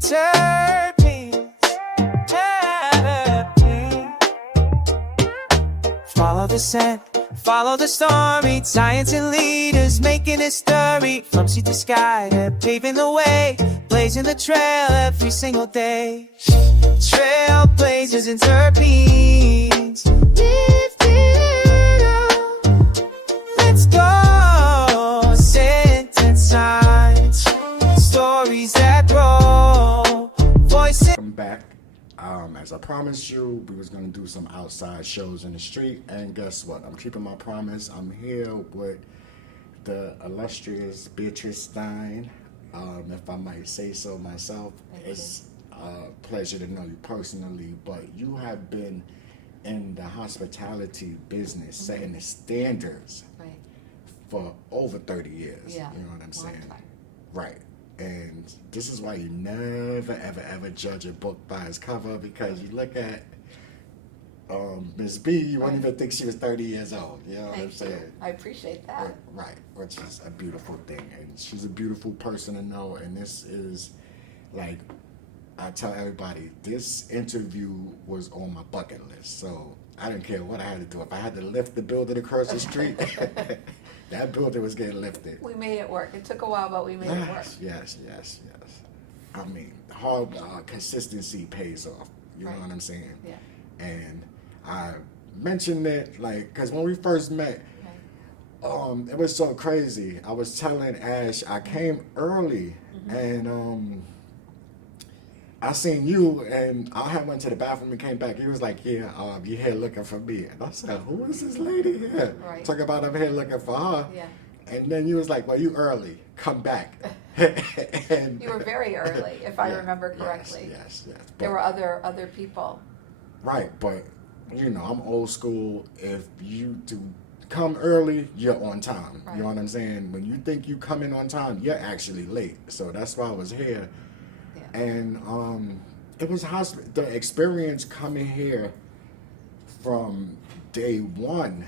Terpenes, Terpenes. Follow the scent, follow the story. Science and leaders making history. From sea to sky, they're paving the way, blazing the trail every single day. Trailblazers and terpenes. Let's go, scent and science. Stories that grow. Voices. Welcome back. As I promised you, we was gonna do some outside shows in the street, and guess what? I'm keeping my promise. I'm here with the illustrious Beatrice Stein. If I might say so myself, it's a pleasure to know you personally. But you have been in the hospitality business, setting the standards for over 30 years. Yeah, you know what I'm saying? time. Right. And this is why you never, ever judge a book by its cover, because you look at Miss B, you won't even think she was 30 years old. You know what I'm saying? I appreciate that. Right, which is a beautiful thing. And she's a beautiful person to know. And this is, like, I tell everybody, this interview was on my bucket list. So I didn't care what I had to do. If I had to lift the building across the street, that building was getting lifted. We made it work. It took a while, but we made it work. Yes. I mean, hard consistency pays off. You know what I'm saying? Yeah. And I mentioned it, like, because when we first met, it was so crazy. I was telling Ash, I came early, and I seen you, and I had went to the bathroom and came back. He was like, "Yeah, you here looking for me?" And I said, "Who is this lady here?" Right. Talking about I'm here looking for her. Yeah. And then you was like, "Well, you early. Come back." And You were very early, if I remember correctly. Yes. There were other people. Right, but you know, I'm old school. If you do come early, you're on time. Right. You know what I'm saying? When you think you come in on time, you're actually late. So that's why I was here. Yeah. And it was the experience coming here from day one.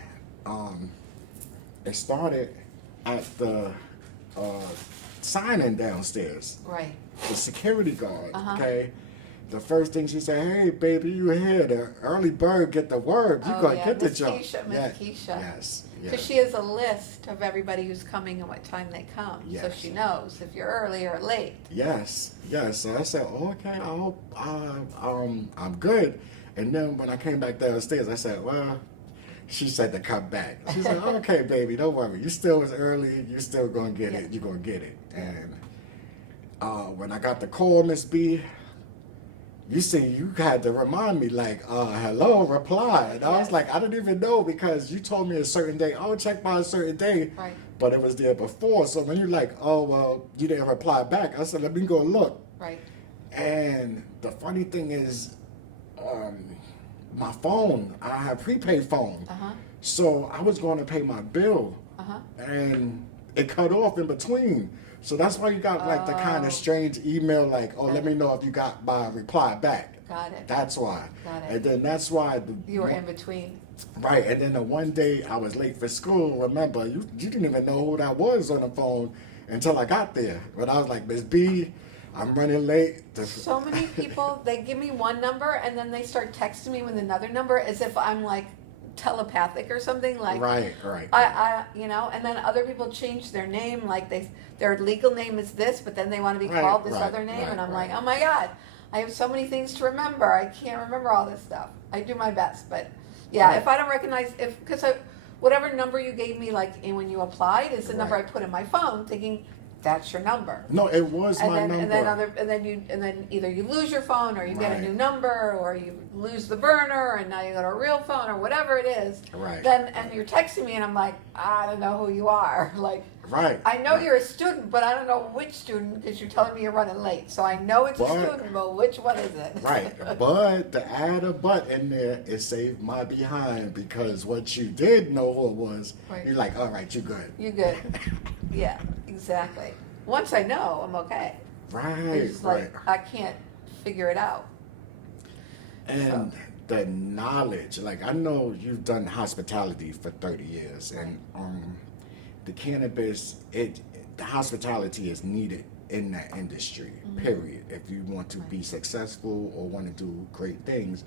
It started at the sign-in downstairs. Right. The security guard, okay? The first thing she said, "Hey, baby, you here? The early bird get the word. You gonna get the job." Miss Keisha. Yes. Because she has a list of everybody who's coming and what time they come. So Yes. she knows if you're early or late. Yes. So I said, "Okay, I hope I'm good." And then when I came back downstairs, I said, "Well," she said to come back. She said, "Okay, baby, don't worry. You still was early. You still gonna get it. You're gonna get it." And when I got the call, Miss B, you see, you had to remind me, like, hello, reply. And I was like, I didn't even know, because you told me a certain day. Oh, check by a certain day. Right. But it was there before. So when you're like, oh, well, you didn't reply back, I said, let me go look. Right. And the funny thing is, my phone, I have prepaid phone. So I was going to pay my bill. And it cut off in between. So that's why you got like the kind of strange email, like, "Oh, let me know if you got my reply back." Got it. That's why. Got it. And then that's why You were in between. Right. And then the one day I was late for school. Remember, you didn't even know who that was on the phone until I got there. But I was like, "Miss B, I'm running late." So many people, they give me one number and then they start texting me with another number as if I'm like telepathic or something. Like, Right. I you know, and then other people change their name, like their legal name is this, but then they want to be called this other name, and I'm like, oh my God, I have so many things to remember. I can't remember all this stuff. I do my best, but yeah, if I don't recognize, because whatever number you gave me, like when you applied, is the number I put in my phone, thinking that's your number. No, it was my number. And then either you lose your phone, or you get a new number, or you lose the burner, and now you got a real phone, or whatever it is. Right. Then and you're texting me, and I'm like, I don't know who you are. Like, Right. I know you're a student, but I don't know which student, because you're telling me you're running late. So I know it's a student, but which one is it? Right. But to add a but in there, it saved my behind, because what you did know who it was, you're like, all right, you good. You good. Yeah, exactly. Once I know, I'm okay. Right. It's like, I can't figure it out. And the knowledge, like, I know you've done hospitality for 30 years, and the cannabis, the hospitality is needed in that industry, period, if you want to be successful or want to do great things.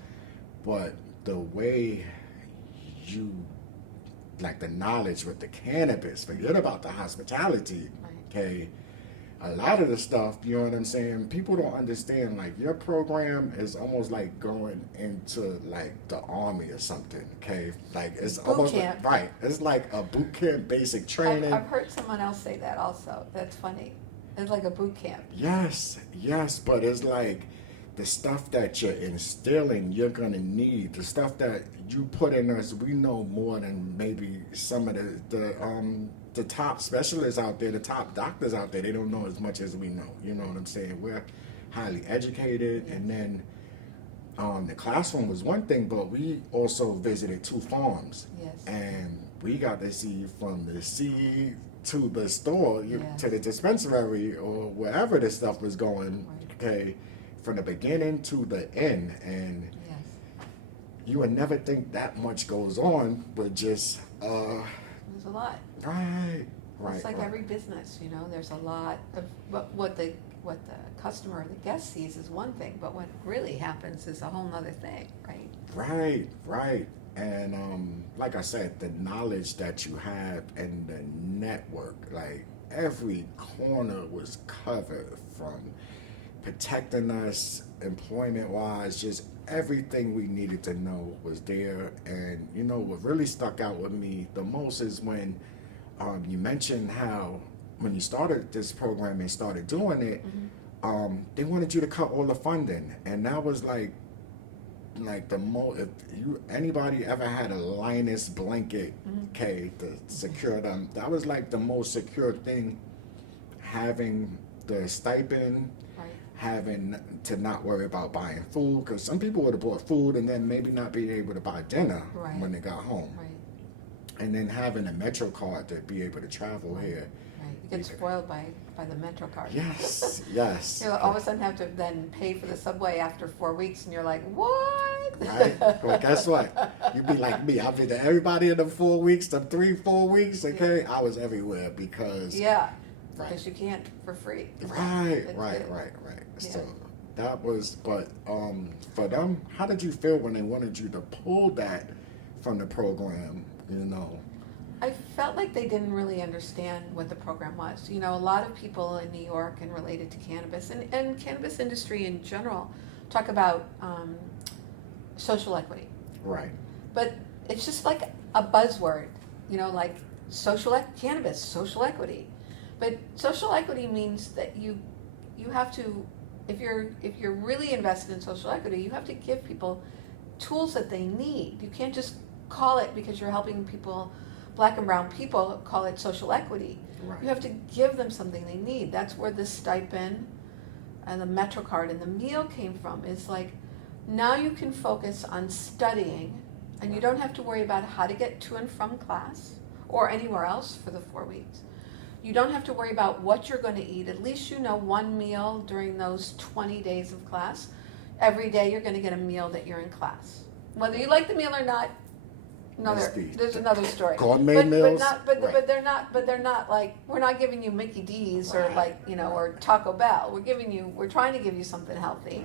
But the way you, like the knowledge with the cannabis, forget about the hospitality, okay? A lot of the stuff, you know what I'm saying, people don't understand, like your program is almost like going into like the army or something, okay? Like it's Boot almost camp. like, right, it's like a boot camp basic training. I've heard someone else say that also. That's funny. It's like a boot camp. Yes, but it's like the stuff that you're instilling, you're gonna need. The stuff that you put in us, we know more than maybe some of the top specialists out there, the top doctors out there. They don't know as much as we know. You know what I'm saying? We're highly educated, and then the classroom was one thing, but we also visited 2 farms, Yes. and we got to see from the seed to the store, Yes. to the dispensary, or wherever this stuff was going, okay, from the beginning to the end. And Yes. you would never think that much goes on, but just, There's a lot. right. It's like every business, you know, there's a lot of what the customer or the guest sees is one thing, but what really happens is a whole nother thing, right? Right. And like I said, the knowledge that you have and the network, like every corner was covered, from protecting us employment wise, just everything we needed to know was there. And you know what really stuck out with me the most is when you mentioned how when you started this program and started doing it, they wanted you to cut all the funding, and that was like the most. If anybody ever had a Linus blanket, okay, to secure them, that was like the most secure thing. Having the stipend, Right. having to not worry about buying food, because some people would have bought food and then maybe not be able to buy dinner Right. when they got home, Right. and then having a Metro card to be able to travel here. Right. You get spoiled by the Metro card. Yes. You all of a sudden have to then pay for the subway after 4 weeks, and you're like, what? Right? Well, guess what? You be like me. I've been to everybody in the 4 weeks, the 3-4 weeks, okay? I was everywhere because... Yeah, Right. because you can't for free. Right. Yeah. So that was, but for them, how did you feel when they wanted you to pull that from the program, you know? I felt like they didn't really understand what the program was. You know, a lot of people in New York and related to cannabis and cannabis industry in general talk about social equity. Right. But it's just like a buzzword, you know, like cannabis, social equity. But social equity means that you have to, if you're really invested in social equity, you have to give people tools that they need. You can't just call it, because you're helping people, black and brown people, call it social equity. Right. You have to give them something they need. That's where the stipend and the Metro card and the meal came from. Is like, now you can focus on studying, and you don't have to worry about how to get to and from class or anywhere else for the 4 weeks. You don't have to worry about what you're going to eat. At least you know one meal during those 20 days of class. Every day you're going to get a meal that you're in class. Whether you like the meal or not, there's another story. Gourmet meals? But Right. they're not like, we're not giving you Mickey D's or like, you know, or Taco Bell. We're trying to give you something healthy.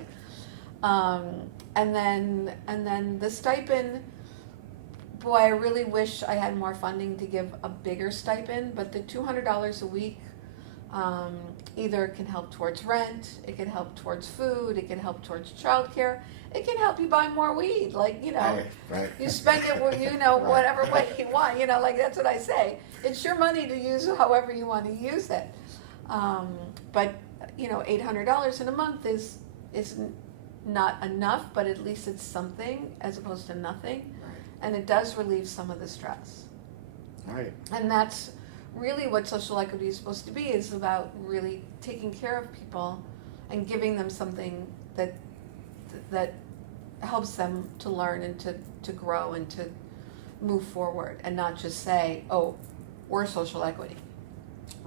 And then the stipend, boy, I really wish I had more funding to give a bigger stipend, but the $200 a week either can help towards rent, it can help towards food, it can help towards childcare, it can help you buy more weed. Like, you know, Right. you spend it, you know, whatever way you want, you know, like that's what I say. It's your money to use however you want to use it. But, you know, $800 in a month is not enough, but at least it's something as opposed to nothing. And it does relieve some of the stress. Right. And that's really what social equity is supposed to be, is about really taking care of people and giving them something that helps them to learn and to grow and to move forward, and not just say, oh, we're social equity.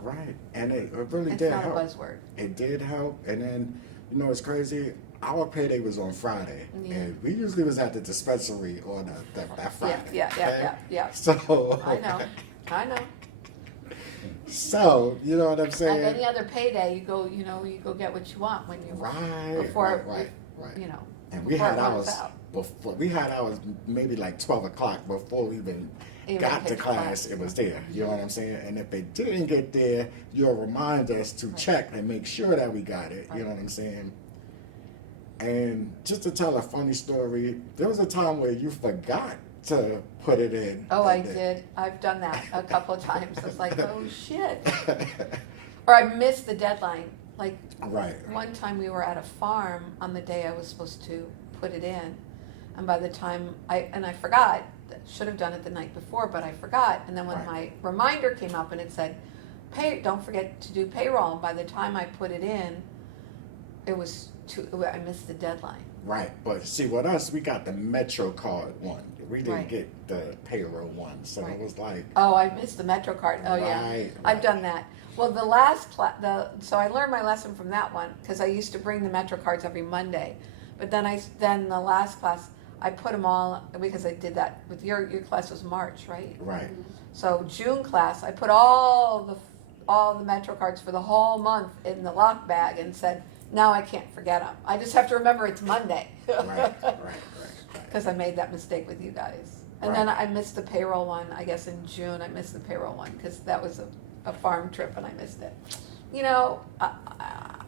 Right. And it really It's did not help. a buzzword. It did help. And then, you know, it's crazy. Our payday was on Friday, Yeah. and we usually was at the dispensary on that Friday. Yeah. So I know. So, you know what I'm saying? Like any other payday, you go get what you want when you Right. you know. And we before had it runs ours out. before. We had ours maybe like 12 o'clock before we even got to hit class. It was there. You know what I'm saying? And if it didn't get there, you'll remind us to check and make sure that we got it. You know what I'm saying? And just to tell a funny story, there was a time where you forgot to put it in. Oh, I did. I've done that a couple of times. It's like, oh shit. Or I missed the deadline. Like one time we were at a farm on the day I was supposed to put it in, and by the time I forgot, should have done it the night before, but I forgot. And then when my reminder came up and it said, don't forget to do payroll. And by the time I put it in, it was I missed the deadline. Right, but see, with us, we got the Metro card one. We didn't get the payroll one, so it was like. Oh, I missed the Metro card. Oh yeah, I've done that. Well, the last so I learned my lesson from that one because I used to bring the Metro cards every Monday, but then the last class I put them all because I did that with your class was March, right? Right. So June class, I put all the Metro cards for the whole month in the lock bag and said, now I can't forget them. I just have to remember it's Monday. Right. Because I made that mistake with you guys. And then I missed the payroll one. I guess in June I missed the payroll one because that was a farm trip and I missed it. You know,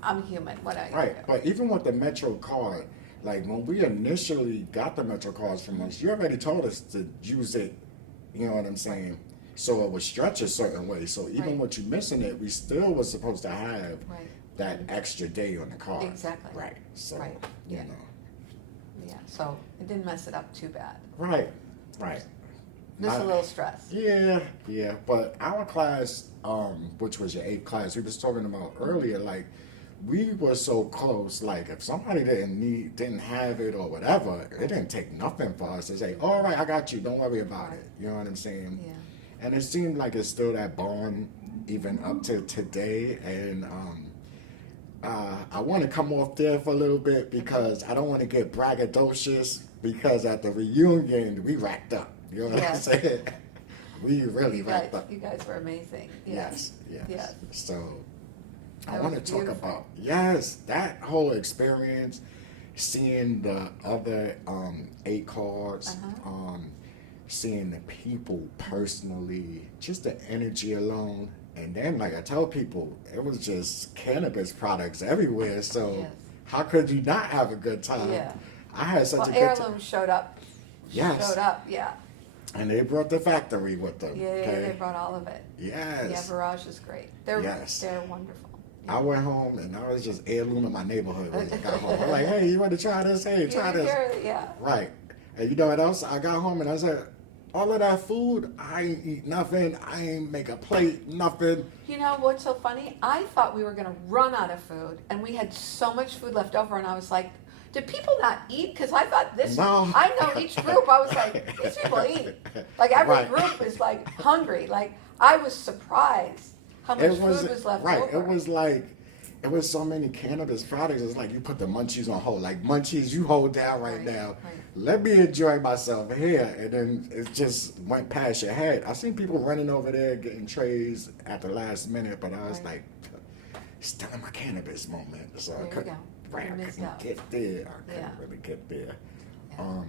I'm human. What I do. But even with the Metro card, like when we initially got the Metro cards from us, you already told us to use it. You know what I'm saying? So it would stretch a certain way. So even with you missing it, we still was supposed to have that extra day on the card. Exactly. Right. So you know. Yeah. So it didn't mess it up too bad. Right. Just a little stress. Yeah. But our class, which was your 8th class, we was talking about earlier, like we were so close. Like if somebody didn't have it or whatever, it didn't take nothing for us to say, all right, I got you. Don't worry about it. You know what I'm saying? Yeah. And it seemed like it's still that bond even up to today. And I want to come off there for a little bit because I don't want to get braggadocious because at the reunion we racked up. You know what I'm saying? We really racked up. You guys were amazing. Yes. So I That want to was talk beautiful. about that whole experience, seeing the other 8 cards, seeing the people personally, just the energy alone. And then, like I tell people, it was just cannabis products everywhere. So how could you not have a good time? Yeah. I had such a good Heirloom time. showed up. Yes. Showed up, yeah. And they brought the factory with them. Yeah, they brought all of it. Yes. Yeah, Barrage is great. They're wonderful. Yeah. I went home and I was just heirloom in my neighborhood when I got home. I'm like, hey, you want to try this? Hey, try this. Yeah. Right. And you know what else? I got home and I said, all of that food, I ain't eat nothing. I ain't make a plate, nothing. You know what's so funny? I thought we were going to run out of food, and we had so much food left over, and I was like, did people not eat? Because I thought I know each group, I was like, these people eat. Like every group is like hungry. Like I was surprised how much food was left over. It was so many cannabis products. It's like you put the munchies on hold. Like munchies, you hold down right now. Right. Let me enjoy myself here. And then it just went past your head. I seen people running over there getting trays at the last minute, but I was like, still in my cannabis moment. So I couldn't get there. I couldn't really get there. Yeah.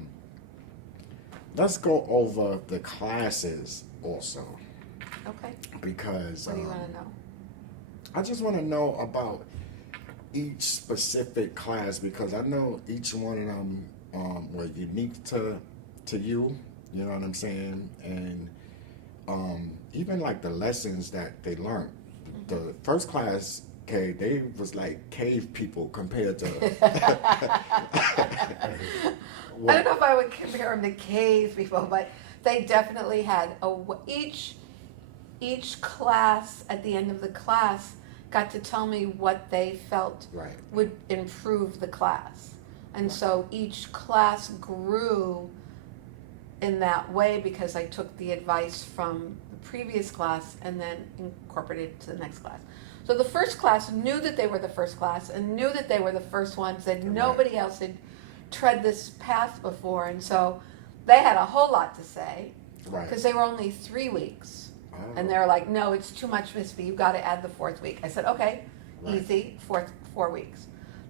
Let's go over the classes also. Okay. Because what do you want to know? I just want to know about each specific class because I know each one of them were unique to you. You know what I'm saying? And even like the lessons that they learned. The first class, okay, they was like cave people compared to. I don't know if I would compare them to cave people, but they definitely had each class at the end of the class got to tell me what they felt would improve the class. And so each class grew in that way because I took the advice from the previous class and then incorporated it to the next class. So the first class knew that they were the first class and knew that they were the first ones, that nobody else had tread this path before. And so they had a whole lot to say because they were only 3 weeks. Oh. And they're like, no, it's too much, Miss B. You got to add the 4th week. I said, okay, Right. easy, 4 weeks.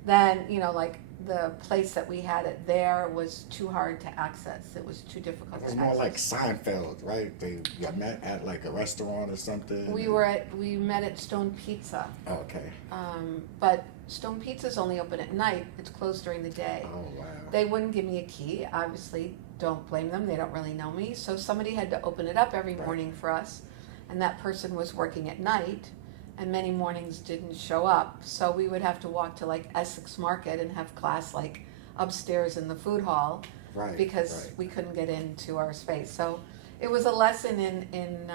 Then, like the place that we had it there was too hard to access. It was too difficult It was to more access. like Seinfeld, right? You met at like a restaurant or something. We met at Stone Pizza. Oh, okay. But Stone Pizza's only open at night. It's closed during the day. Oh, wow. They wouldn't give me a key. Obviously, don't blame them. They don't really know me. So somebody had to open it up every Right. morning for us. And that person was working at night. And many mornings didn't show up. So we would have to walk to like Essex Market and have class like upstairs in the food hall. Right. Because right. we couldn't get into our space. So it was a lesson in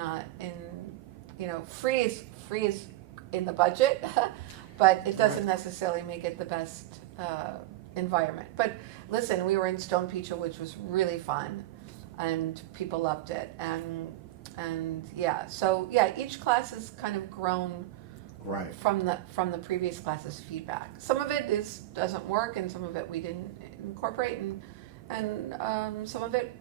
free is in the budget, but it doesn't Right. necessarily make it the best environment. But listen, we were in Stone Pizza, which was really fun, and people loved it. And each class has kind of grown Right. from the previous class's feedback. Some of it doesn't work, and some of it we didn't incorporate, and some of it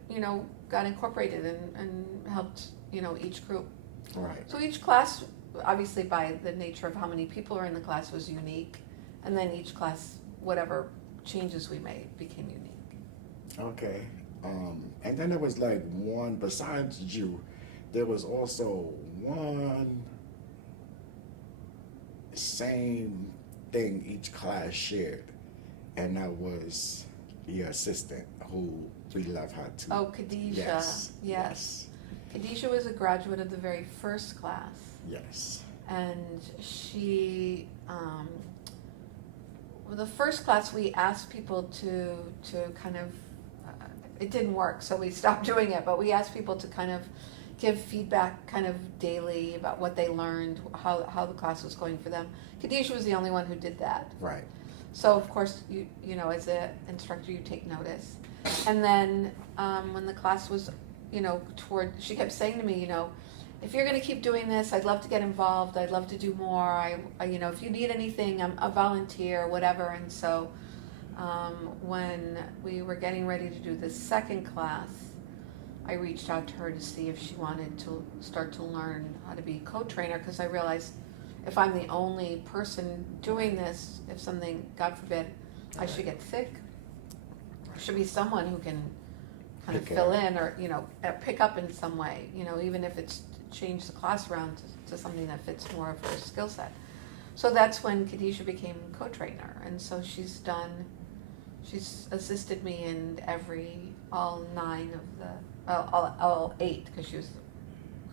got incorporated and helped each group. Right. So each class, obviously by the nature of how many people are in the class, was unique, and then each class, whatever changes we made, became unique. Okay. And then there was like one, besides you, there was also one same thing each class shared, and that was your assistant, who we love her too. Oh, Khadijah. Yes. Khadijah was a graduate of the very first class. Yes. And she, the first class we asked people to kind of, it didn't work, so we stopped doing it, but we asked people to kind of give feedback kind of daily about what they learned, how the class was going for them. Khadijah was the only one who did that. Right. So of course, you as an instructor, you take notice. And then when the class was, she kept saying to me, if you're going to keep doing this, I'd love to get involved. I'd love to do more. I if you need anything, I'm a volunteer, whatever. And so when we were getting ready to do the second class, I reached out to her to see if she wanted to start to learn how to be co-trainer, because I realized if I'm the only person doing this, if something, God forbid, I should get sick, there should be someone who can kind of Pick fill up. in or, pick up in some way, even if it's change the class around to something that fits more of her skill set. So that's when Khadijah became co-trainer. And so she's assisted me in all 9 of all 8, because she was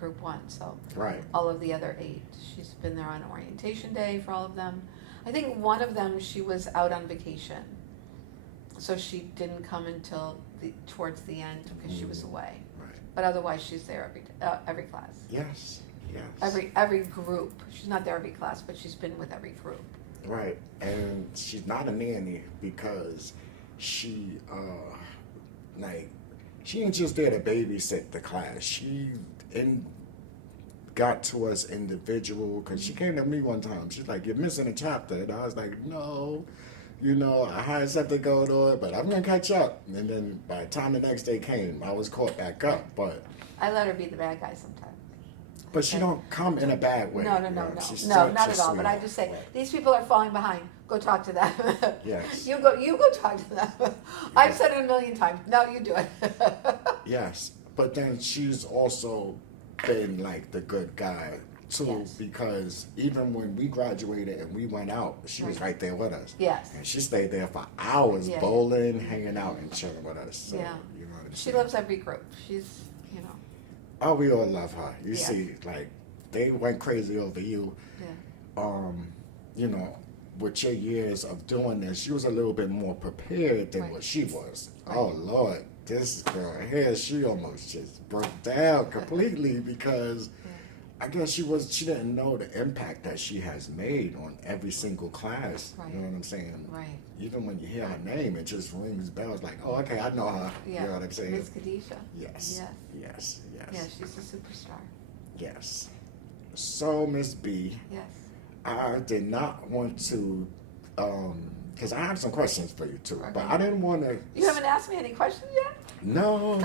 group 1, so Right. all of the other 8. She's been there on orientation day for all of them. I think one of them, she was out on vacation, so she didn't come until towards the end because she was away. Right. But otherwise, she's there every class. Yes. Yes. Every group. She's not there every class, but she's been with every group. Right. And she's not a nanny because she she ain't just there to babysit the class. She got to us individual, because she came to me one time. She's like, "You're missing a chapter," and I was like, "No, I had something going on, but I'm gonna catch up." And then by the time the next day came, I was caught back up. But I let her be the bad guy sometimes. she don't come in a bad way. No, She's no, such not a at all. But I sweetheart. just say, Right. these people are falling behind. Go talk to them. Yes. You go talk to them. I've said it a million times. No, you do it. Yes, but then she's also been like the good guy too, Yes. because even when we graduated and we went out, she was right there with us. Yes. And she stayed there for hours, Yeah. bowling, hanging out, and chilling with us. So, Yeah. you know what I'm She saying? loves every group. She's, Oh, we all love her. You Yeah. see, like, they went crazy over you. yeah. With your years of doing this, she was a little bit more prepared than Right. what she was. Right. Oh Lord, this girl here, she almost just broke down completely because I guess she didn't know the impact that she has made on every single class. Right. You know what I'm saying? Right. Even when you hear her name, it just rings bells like, oh, okay, I know her. Yeah. You know what I'm saying? Miss Khadijah. Yes. Yes. Yes. Yes. Yeah, she's a superstar. Yes. So, Miss B, Yes. I did not want to, because I have some questions for you too, but Okay. I didn't want to. You haven't asked me any questions yet? No.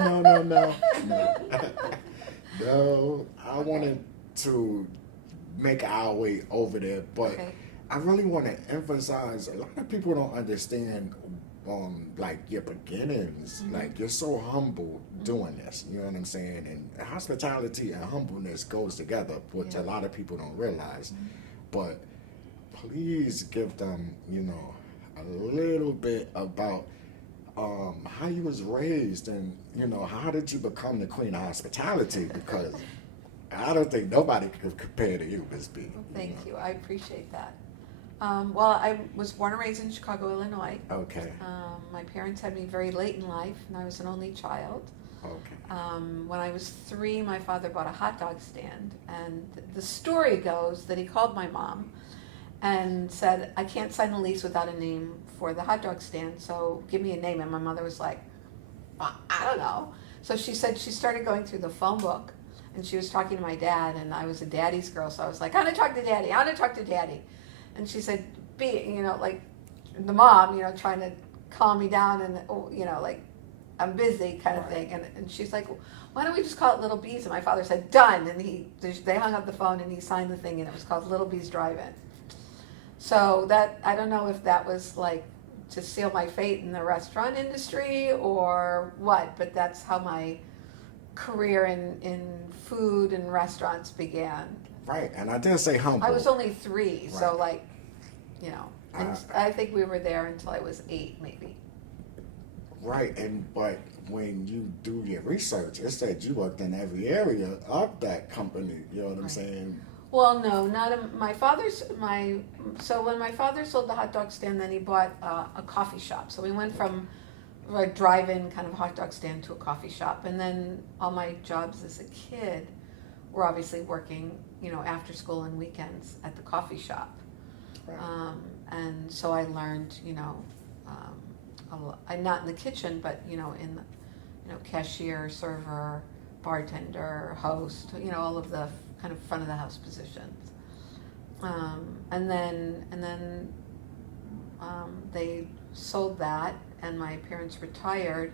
No, I wanted to make our way over there, but Okay. I really want to emphasize a lot of people don't understand like your beginnings. Like you're so humble doing this, you know what I'm saying? And hospitality and humbleness goes together, which Yeah. a lot of people don't realize. But please give them, you know, a little bit about how you was raised and, you know, how did you become the queen of hospitality? Because I don't think nobody could compare to you, Miss B. Well, thank you. I appreciate that. Well, I was born and raised in Chicago, Illinois. Okay. My parents had me very late in life, and I was an only child. Okay. When I was 3, my father bought a hot dog stand, and the story goes that he called my mom and said, I can't sign a lease without a name for the hot dog stand, so give me a name. And my mother was like, I don't know. So she said she started going through the phone book, and she was talking to my dad, and I was a daddy's girl, so I was like, I want to talk to daddy, I want to talk to daddy. And she said, you know, like the mom, you know, trying to calm me down and, you know, like, I'm busy kind of thing. And she's like, why don't we just call it Little Bees? And my father said, done. And they hung up the phone and he signed the thing and it was called Little Bees Drive-In. So that, I don't know if that was like to seal my fate in the restaurant industry or what, but that's how my career in food and restaurants began. Right, and I did say humble. I was only 3, so Right. like, you know, and I think we were there until I was 8 maybe. Right, but when you do your research, it said you worked in every area of that company. You know what I'm Right. saying? Well, no, not so when my father sold the hot dog stand, then he bought a coffee shop. So we went from a drive-in kind of hot dog stand to a coffee shop. And then all my jobs as a kid were obviously working, you know, after school and weekends at the coffee shop. Right. And so I learned, you know, I'm not in the kitchen, but, you know, in the, you know, cashier, server, bartender, host, you know, all of the kind of front of the house positions. And then they sold that, and my parents retired,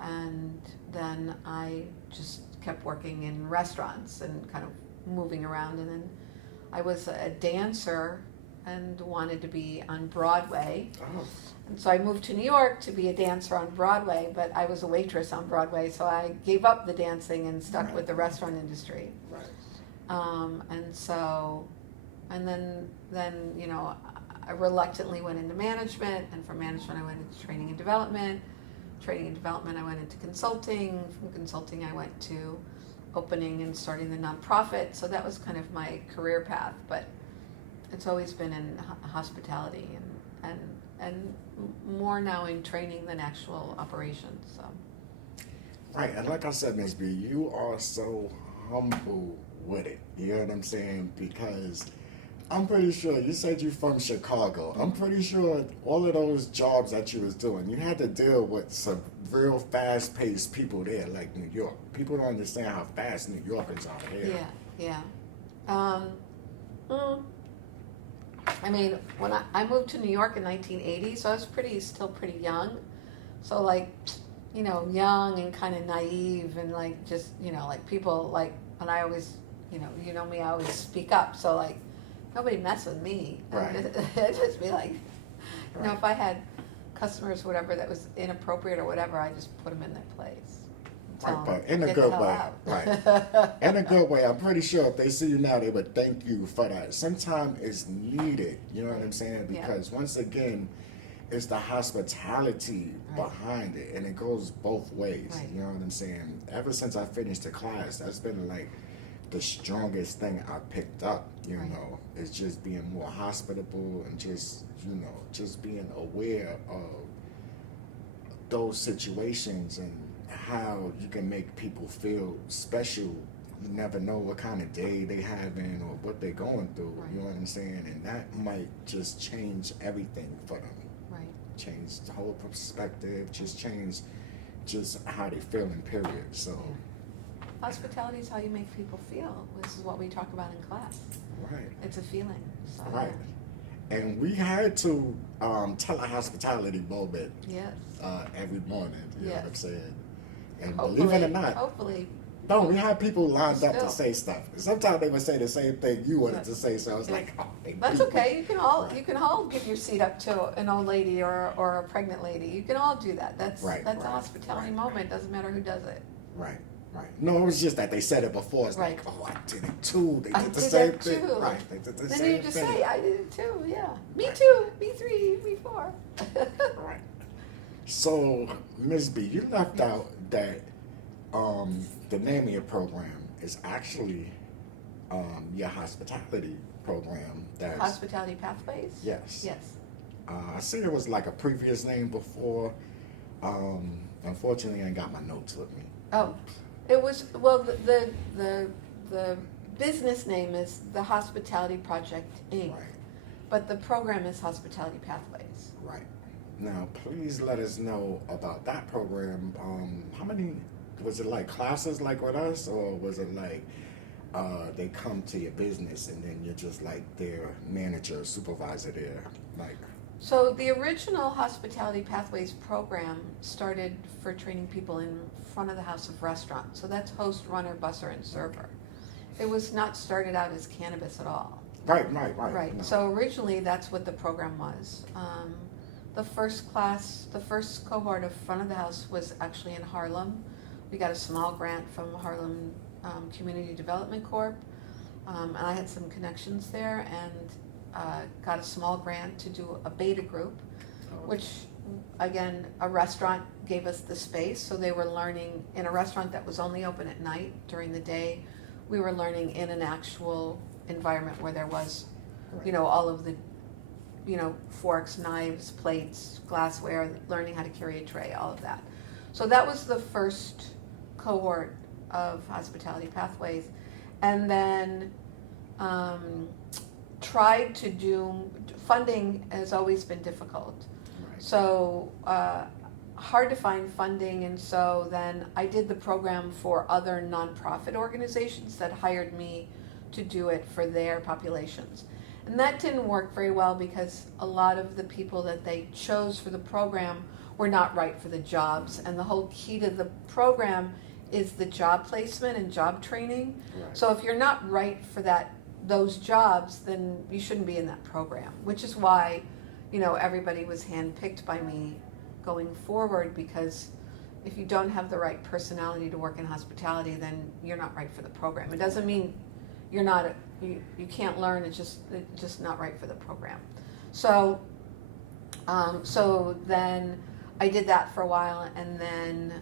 and then I just kept working in restaurants and kind of moving around. And then I was a dancer and wanted to be on Broadway. Oh, And so I moved to New York to be a dancer on Broadway, but I was a waitress on Broadway, so I gave up the dancing and stuck with the restaurant industry. right. And then, you know, I reluctantly went into management, and from management I went into training and development. Training and development I went into consulting. From consulting I went to opening and starting the nonprofit. So that was kind of my career path, but it's always been in hospitality and more now in training than actual operations. So. Right, and like I said, Miss B, you are so humble with it. You know what I'm saying? Because I'm pretty sure you said you're from Chicago. I'm pretty sure all of those jobs that you was doing, you had to deal with some real fast-paced people there, like New York. People don't understand how fast New Yorkers are here. Yeah. I mean, when I moved to New York in 1980, so I was still pretty young. So like, you know, young and kind of naive and like just, you know, like people like, and I always, you know me, I always speak up. So like, nobody mess with me. Right. It'd just be like, you know, if I had customers, whatever, that was inappropriate or whatever, I just put them in their place. Right, Tell but them, in a "Get the good hell way. out." Right. In a good way. I'm pretty sure if they see you now, they would thank you for that. Sometimes it's needed, you know what I'm saying? Yeah. Because once again, it's the hospitality Right. behind it, and it goes both ways. Right. You know what I'm saying? Ever since I finished the class, that's been like the strongest thing I picked up, you Right. know, is just being more hospitable and just, you know, just being aware of those situations and how you can make people feel special. You never know what kind of day they having or what they're going through. Right. You know what I'm saying? And that might just change everything for them. Right. Change the whole perspective. Just change just how they feel in period. So, Hospitality is how you make people feel. This is what we talk about in class. right, It's a feeling. So. right. And we had to tell a hospitality moment Yes. every morning. You know what I'm Yes. saying? And believe it or not, Hopefully, don't. We had people lined up Still. to say stuff. Sometimes they would say the same thing you wanted to say, so I was Yeah. like, oh, they That's beat okay. me. You can all give your seat up to an old lady or a pregnant lady. You can all do that. That's Right, that's a right, hospitality right. moment. Doesn't matter who does it. Right, right. No, it was just that they said it before. It's like, Right. oh, I did it too. They I did the did same that thing. too. Right, they did the Then same you just thing. say, I did it too. Yeah, me Right. too. Me3, me4. Right. So, Ms. B, you left out that the name of your program is actually your hospitality program. That's Hospitality pathways. yes. Yes. I see it was like a previous name before. Unfortunately, I ain't got my notes with me. Oh, it was well. The business name is the Hospitality Project Inc. Right. But the program is Hospitality Pathways. Right. Now, please let us know about that program. How many, was it like classes like with us, or was it like they come to your business and then you're just like their manager, supervisor there? Like, So the original Hospitality Pathways program started for training people in front of the house of restaurants. So that's host, runner, busser, and server. It was not started out as cannabis at all. right. Right. No. So originally, that's what the program was. The first class, the first cohort of front of the house was actually in Harlem. We got a small grant from Harlem Community Development Corp, and I had some connections there, and got a small grant to do a beta group, which again, a restaurant gave us the space, so they were learning in a restaurant that was only open at night. During the day, we were learning in an actual environment where there was, you know, all of the, you know, forks, knives, plates, glassware, learning how to carry a tray, all of that. So that was the first cohort of Hospitality Pathways. And then tried to do, funding has always been difficult. Right. So hard to find funding, and so then I did the program for other nonprofit organizations that hired me to do it for their populations. And that didn't work very well because a lot of the people that they chose for the program were not right for the jobs. And the whole key to the program is the job placement and job training. Right. So if you're not right for those jobs, then you shouldn't be in that program, which is why, you know, everybody was handpicked by me going forward, because if you don't have the right personality to work in hospitality, then you're not right for the program. It doesn't mean you're not, you can't learn, it's just not right for the program. So, so then I did that for a while, and then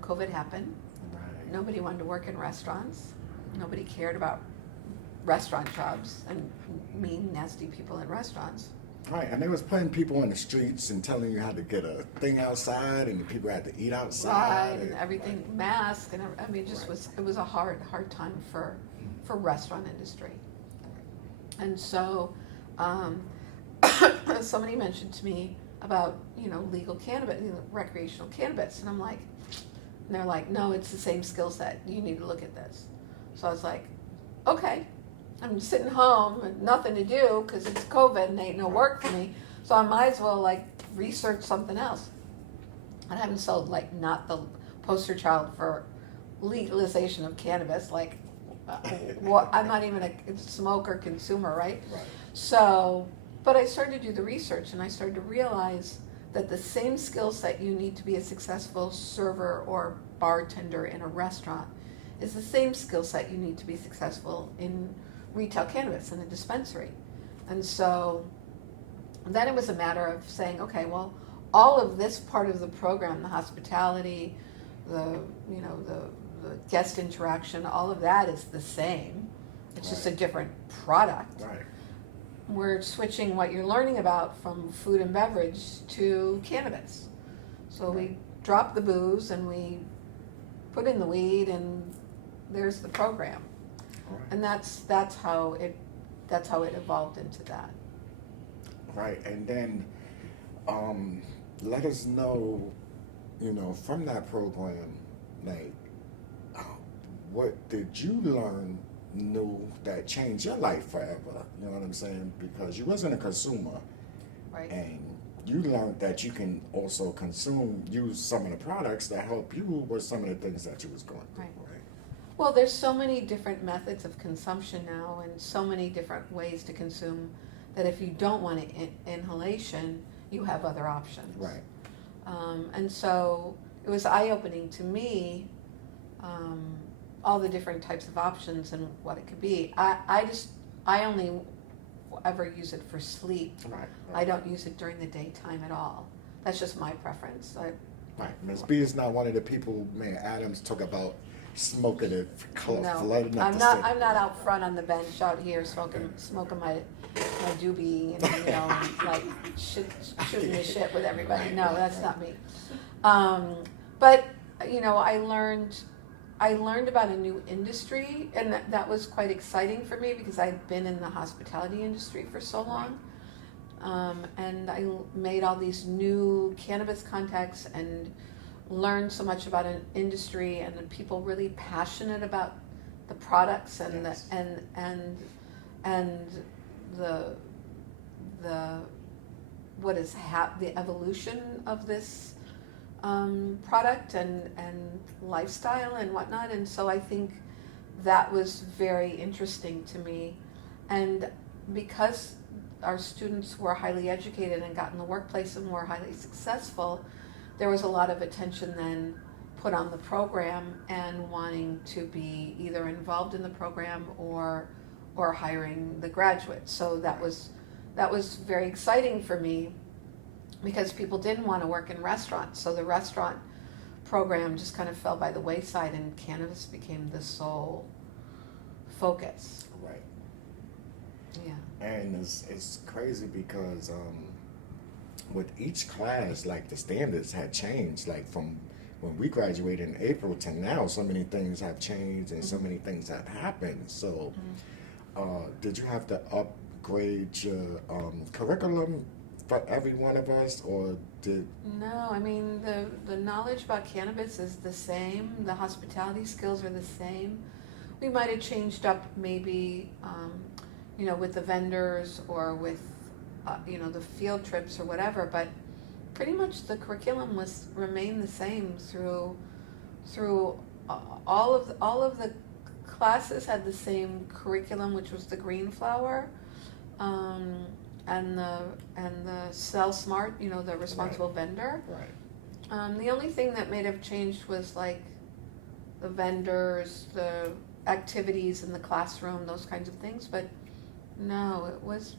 COVID happened. Right. Nobody wanted to work in restaurants. Nobody cared about restaurant jobs and mean, nasty people in restaurants. Right, and they was putting people in the streets and telling you how to get a thing outside, and the people had to eat outside. Right, and everything, mask, and I mean, it was a hard time for restaurant industry. And so, somebody mentioned to me about, you know, legal cannabis, you know, recreational cannabis, and I'm like, and they're like, no, it's the same skill set. You need to look at this. So I was like, okay. I'm sitting home and nothing to do because it's COVID and ain't no work for me. So I might as well like research something else. And I haven't sold like not the poster child for legalization of cannabis. Like, I'm not even a smoker consumer, right? Right. So, but I started to do the research and I started to realize that the same skill set you need to be a successful server or bartender in a restaurant is the same skill set you need to be successful in retail cannabis in a dispensary. And so then it was a matter of saying, okay, well, all of this part of the program, the hospitality, the guest interaction, all of that is the same. It's just a different product. Right. We're switching what you're learning about from food and beverage to cannabis. So we drop the booze and we put in the weed, and there's the program. Right. And that's how it evolved into that. Right, and then let us know, you know, from that program, like, what did you learn new that changed your life forever? You know what I'm saying? Because you wasn't a consumer, Right. and you learned that you can also use some of the products that help you with some of the things that you was going through. Right. Right. Well, there's so many different methods of consumption now and so many different ways to consume that if you don't want inhalation, you have other options. Right. And so it was eye-opening to me, all the different types of options and what it could be. I only ever use it for sleep. Right. I don't use it during the daytime at all. That's just my preference. Right. Ms. B is not one of the people, man, Adams talk about smoking it, flooding No, up I'm the not. city. I'm not out front on the bench out here smoking my doobie and like shooting the shit with everybody. No, that's not me. But I learned about a new industry, and that was quite exciting for me because I'd been in the hospitality industry for so long. And I made all these new cannabis contacts and learned so much about an industry and the people really passionate about the products and Yes. the what is the evolution of this product and lifestyle and whatnot. And so I think that was very interesting to me. And because our students were highly educated and got in the workplace and were highly successful, there was a lot of attention then put on the program and wanting to be either involved in the program or hiring the graduates. So that was very exciting for me because people didn't want to work in restaurants. So the restaurant program just kind of fell by the wayside and cannabis became the sole focus. Right. Yeah. And it's crazy because with each class, like the standards had changed. Like from when we graduated in April to now, so many things have changed and so many things have happened. So, did you have to upgrade your curriculum for every one of us, or did? No, I mean the knowledge about cannabis is the same. The hospitality skills are the same. We might have changed up maybe, with the vendors or with, the field trips or whatever. But pretty much the curriculum remained the same through all of the classes had the same curriculum, which was the green flower. And the Sell Smart, the responsible vendor. Right. The only thing that may have changed was like the vendors, the activities in the classroom, those kinds of things. But no, it was,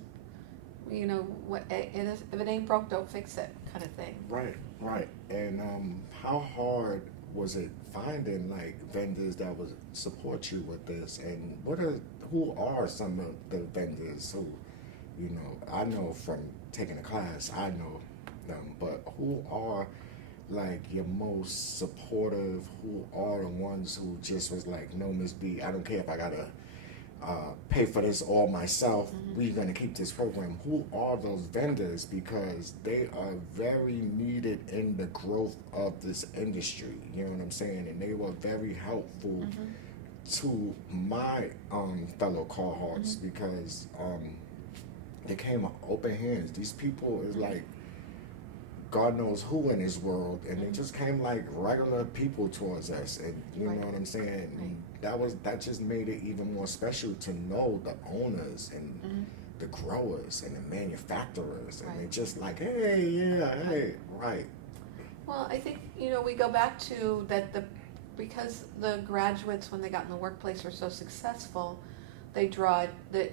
if it ain't broke, don't fix it, kind of thing. Right. And how hard was it finding like vendors that would support you with this? And who are some of the vendors who? I know from taking a class, I know them, but who are like your most supportive? Who are the ones who just was like, no, Miss B, I don't care if I gotta pay for this all myself. We're gonna keep this program. Who are those vendors? Because they are very needed in the growth of this industry. You know what I'm saying? And they were very helpful to my fellow cohorts because. They came with open hands. These people is like God knows who in this world, and they just came like regular people towards us, and you know what I'm saying. And that just made it even more special to know the owners and the growers and the manufacturers, and they're just like, hey, right. Well, I think we go back to that because the graduates when they got in the workplace were so successful. That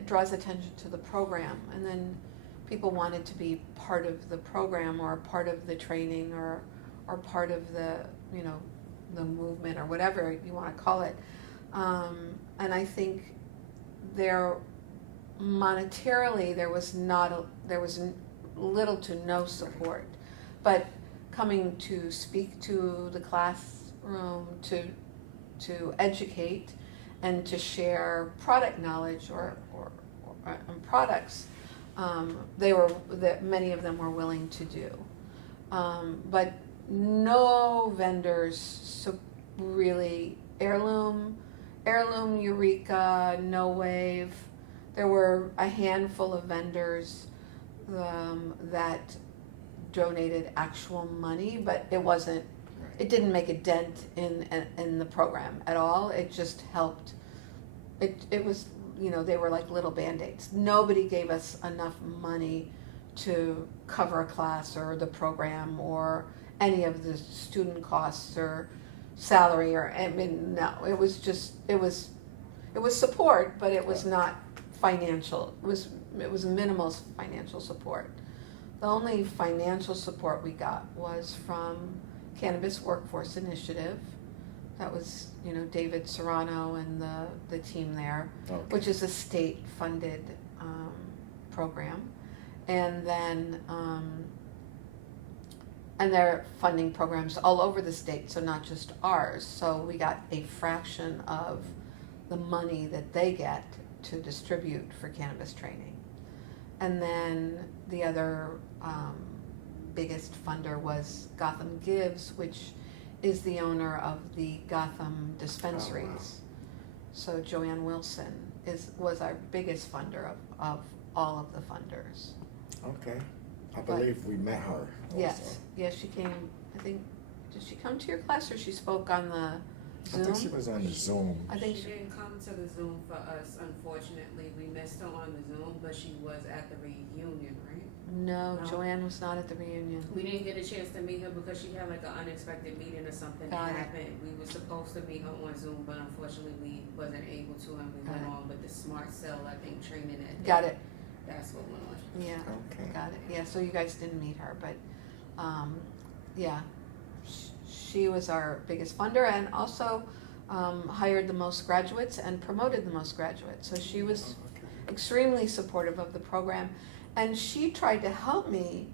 draws attention to the program, and then people wanted to be part of the program or part of the training or part of the the movement or whatever you want to call it. And I think monetarily there was little to no support, but coming to speak to the classroom to educate. And to share product knowledge or products, many of them were willing to do, but no vendors really Heirloom, Eureka, No Wave. There were a handful of vendors that donated actual money, but it wasn't it didn't make a dent in the program at all. It just helped. It was, you know, they were like little Band-Aids. Nobody gave us enough money to cover a class or the program or any of the student costs or salary or, I mean, no, it was just, it was support, but it was not financial. It was minimal financial support. The only financial support we got was from Cannabis Workforce Initiative. That was, you know, David Serrano and the team there, Okay. which is a state-funded program. And then, and they're funding programs all over the state, so not just ours. So we got a fraction of the money that they get to distribute for cannabis training. And then the other biggest funder was Gotham Gives, which is the owner of the Gotham dispensaries. Oh, wow. So Joanne Wilson was our biggest funder of all of the funders. Okay. I believe we met her. Also. Yes, she came, I think, did she come to your class or she spoke on the Zoom? I think she was on the Zoom. I think She didn't come to the Zoom for us, unfortunately. We missed her on the Zoom, but she was at the reunion, right? No, No. Joanne was not at the reunion. We didn't get a chance to meet her because she had like an unexpected meeting or something that Got it. happened. We were supposed to meet her on Zoom, but unfortunately we wasn't able to, and we Got went it. on with the Smart Cell, I think, training that day. Got it, That's what went on. yeah, Okay. got it. Yeah, so you guys didn't meet her, but, yeah. She was our biggest funder and also hired the most graduates and promoted the most graduates. So she was Okay. extremely supportive of the program, and she tried to help me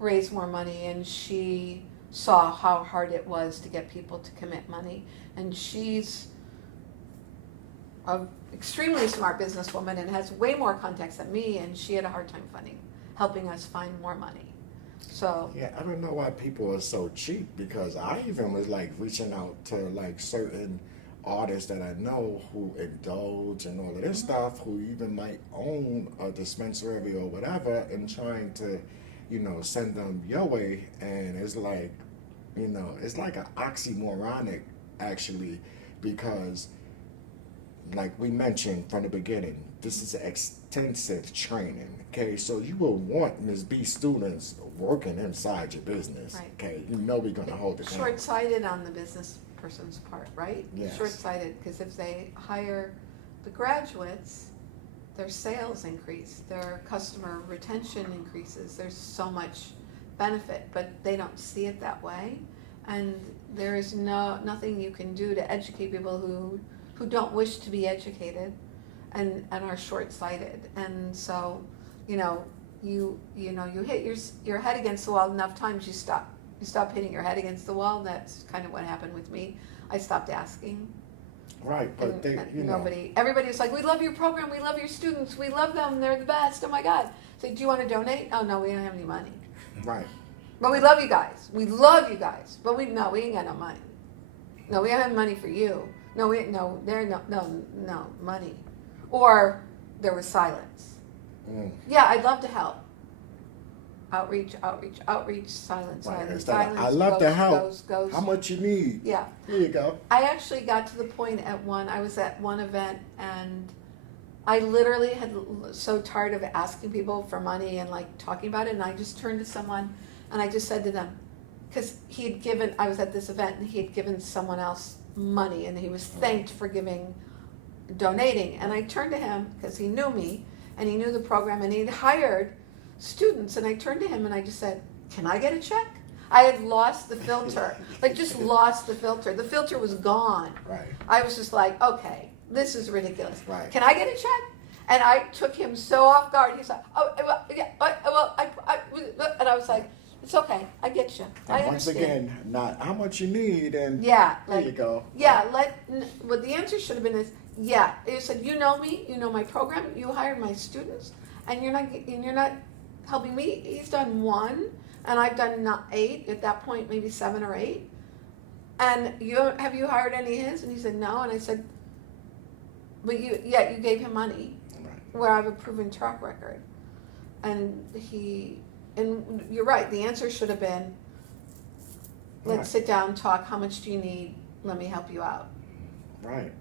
raise more money, and she saw how hard it was to get people to commit money, and she's a extremely smart businesswoman and has way more contacts than me, and she had a hard time helping us find more money. So Yeah, I don't know why people are so cheap, because I even was like reaching out to like certain artists that I know who indulge and all of this stuff, who even might own a dispensary or whatever, and trying to, you know, send them your way. And it's like, you know, it's like an oxymoronic actually, because like we mentioned from the beginning, this is extensive training, okay? So you will want Ms. B students working inside your business, Right. okay? You know we're gonna hold it down. short-sighted on the business person's part, right? Yes. Short-sighted, because if they hire the graduates, their sales increase, their customer retention increases, there's so much benefit, but they don't see it that way. And there is nothing you can do to educate people who don't wish to be educated and are short-sighted. And so, you know, you hit your head against the wall enough times, you stop hitting your head against the wall. That's kind of what happened with me. I stopped asking. Right, but And, they, you know, everybody was like, we love your program, we love your students, we love them, they're the best, oh my God. So do you want to donate? Oh no, we don't have any money. right. But we love you guys, but we ain't got no money. No, we don't have money for you. No, no, money. Or there was silence. Mm. Yeah, I'd love to help. Outreach, silence, Right. silence, Instead of, silence. I love to help. Goes. How much you need? Yeah. Here you go. I actually got to the point I was at one event and I literally had so tired of asking people for money and like talking about it, and I just turned to someone and I just said to them, because I was at this event and he had given someone else money and he was thanked for donating, and I turned to him because he knew me and he knew the program and he'd hired students, and I turned to him and I just said, can I get a check? I had lost the filter, just lost the filter. The filter was gone. Right. I was just like, okay, this is ridiculous. Right. Can I get a check? And I took him so off guard. He's like, oh, well, yeah, and I was like, it's okay, I get you. I And once understand. again, not how much you need, and Yeah, there you go. Yeah, what the answer should have been is, yeah. It said, you know me, you know my program, you hired my students, and you're not helping me. He's done one, and I've done not 8 at that point, maybe 7 or 8. And have you hired any of his? And he said no, and I said, but you gave him money, Right. where I have a proven track record, and you're right. The answer should have been, let's sit down, talk, how much do you need, let me help you out. Right.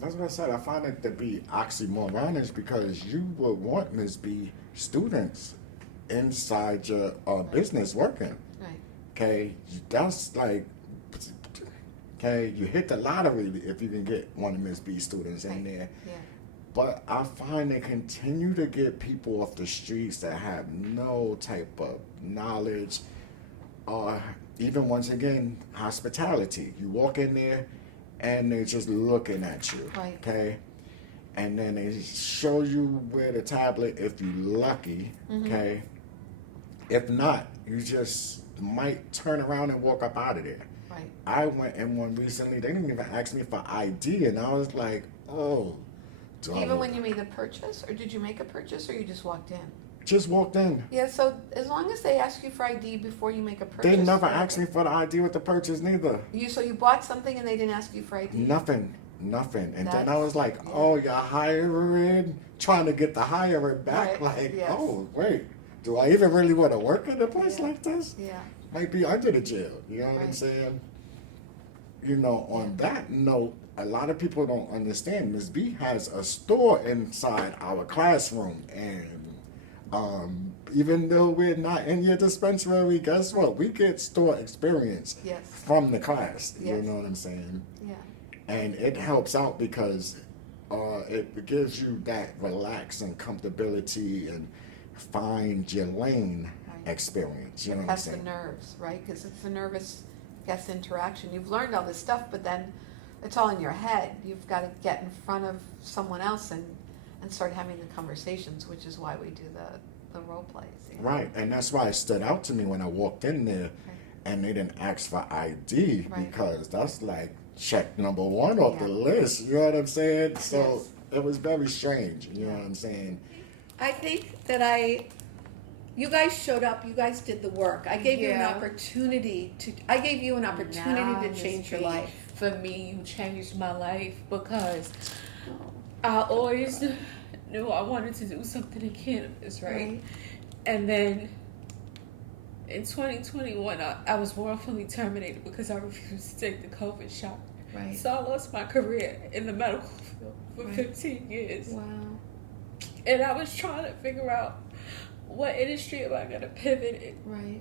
That's what I said. I find it to be oxymoronish because you would want Ms. B students inside your business working. Right. Okay, that's like, okay, you hit the lottery if you can get one of Ms. B students in there. Yeah. But I find they continue to get people off the streets that have no type of knowledge, or even once again, hospitality. You walk in there and they're just looking at you, Right. okay? And then they show you where the tablet if you're lucky, okay? If not, you just might turn around and walk up out of there. Right. I went in one recently, they didn't even ask me for ID, and I was like, oh. Even when you made the purchase, or did you make a purchase, or you just walked in? Just walked in. Yeah, so as long as they ask you for ID before you make a purchase. They never asked me for the ID with the purchase neither. So you bought something and they didn't ask you for ID? Nothing. And then I That's- was like, yeah. oh, you're hiring? Trying to get the hirer back. Right, Like, yes. oh, wait. Do I even really want to work in a place Yeah. like this? Yeah. Might be under the jail. You know what I'm Right. saying? You know, on that note, a lot of people don't understand. Ms. B has a store inside our classroom. And even though we're not in your dispensary, guess what? We get store experience Yes. from the class. You Yes. know what I'm saying? Yeah. And it helps out because it gives you that relaxing comfortability and find your lane Right. experience. You know what I'm That's the saying? nerves, right? Because it's a nervous guest interaction. You've learned all this stuff, but then it's all in your head. You've got to get in front of someone else and start having the conversations, which is why we do the role plays. You know? Right, and that's why it stood out to me when I walked in there and they didn't ask for ID Right. because that's like check number one off the Yeah. list. You know what I'm saying? So Yes. it was very strange. You know what I'm saying? I think that you guys showed up. You guys did the work. I gave you an Yeah. opportunity to. I gave you an opportunity to change your life. For me, you changed my life because I always knew I wanted to do something in cannabis, right? And then in 2021, I was wrongfully terminated because I refused to take the COVID shot. Right. So I lost my career in the medical field for Right. 15 years. Wow. And I was trying to figure out what industry am I going to pivot in. Right.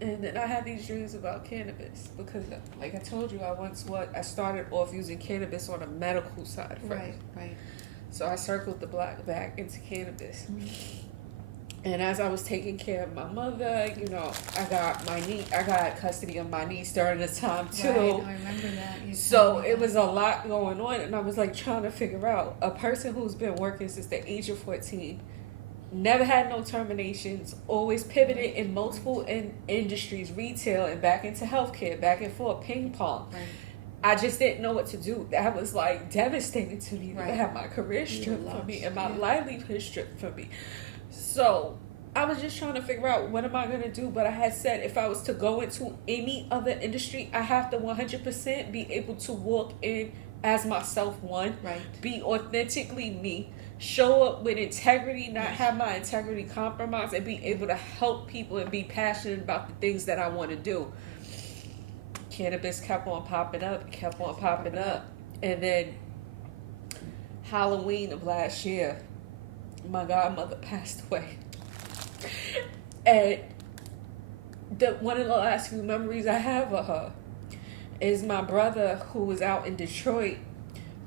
And then I had these dreams about cannabis because, like I told you, I started off using cannabis on a medical side first. Right. Right. So I circled the block back into cannabis. Mm-hmm. And as I was taking care of my mother, you know, I got custody of my niece during this time too. Right. I remember that. You So told me it that. was a lot going on, and I was like trying to figure out a person who's been working since the age of 14, never had no terminations, always pivoted in multiple industries, retail and back into healthcare, back and forth, ping pong. Right. I just didn't know what to do. That was like devastating to me Right. to have my career You stripped were from me lost, and my yeah. livelihood stripped from me. So I was just trying to figure out what am I going to do. But I had said if I was to go into any other industry, I have to 100% be able to walk in as myself, one, Right. be authentically me, show up with integrity, not have my integrity compromised, and be able to help people and be passionate about the things that I want to do. Cannabis kept on popping up, and then Halloween of last year, my godmother passed away. And one of the last few memories I have of her is my brother who was out in Detroit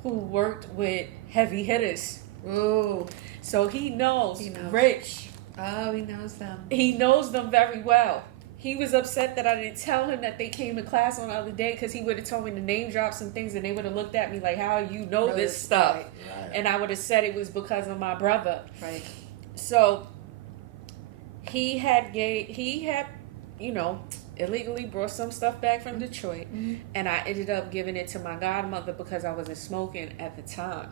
who worked with heavy hitters. Ooh. So he knows, He knows. Rich. Oh, he knows them. He knows them very well. He was upset that I didn't tell him that they came to class on the other day because he would have told me to name drop some things and they would have looked at me like, how you know this stuff? Right. Right. And I would have said it was because of my brother. Right. So he had, you know, illegally brought some stuff back from Detroit, and I ended up giving it to my godmother because I wasn't smoking at the time.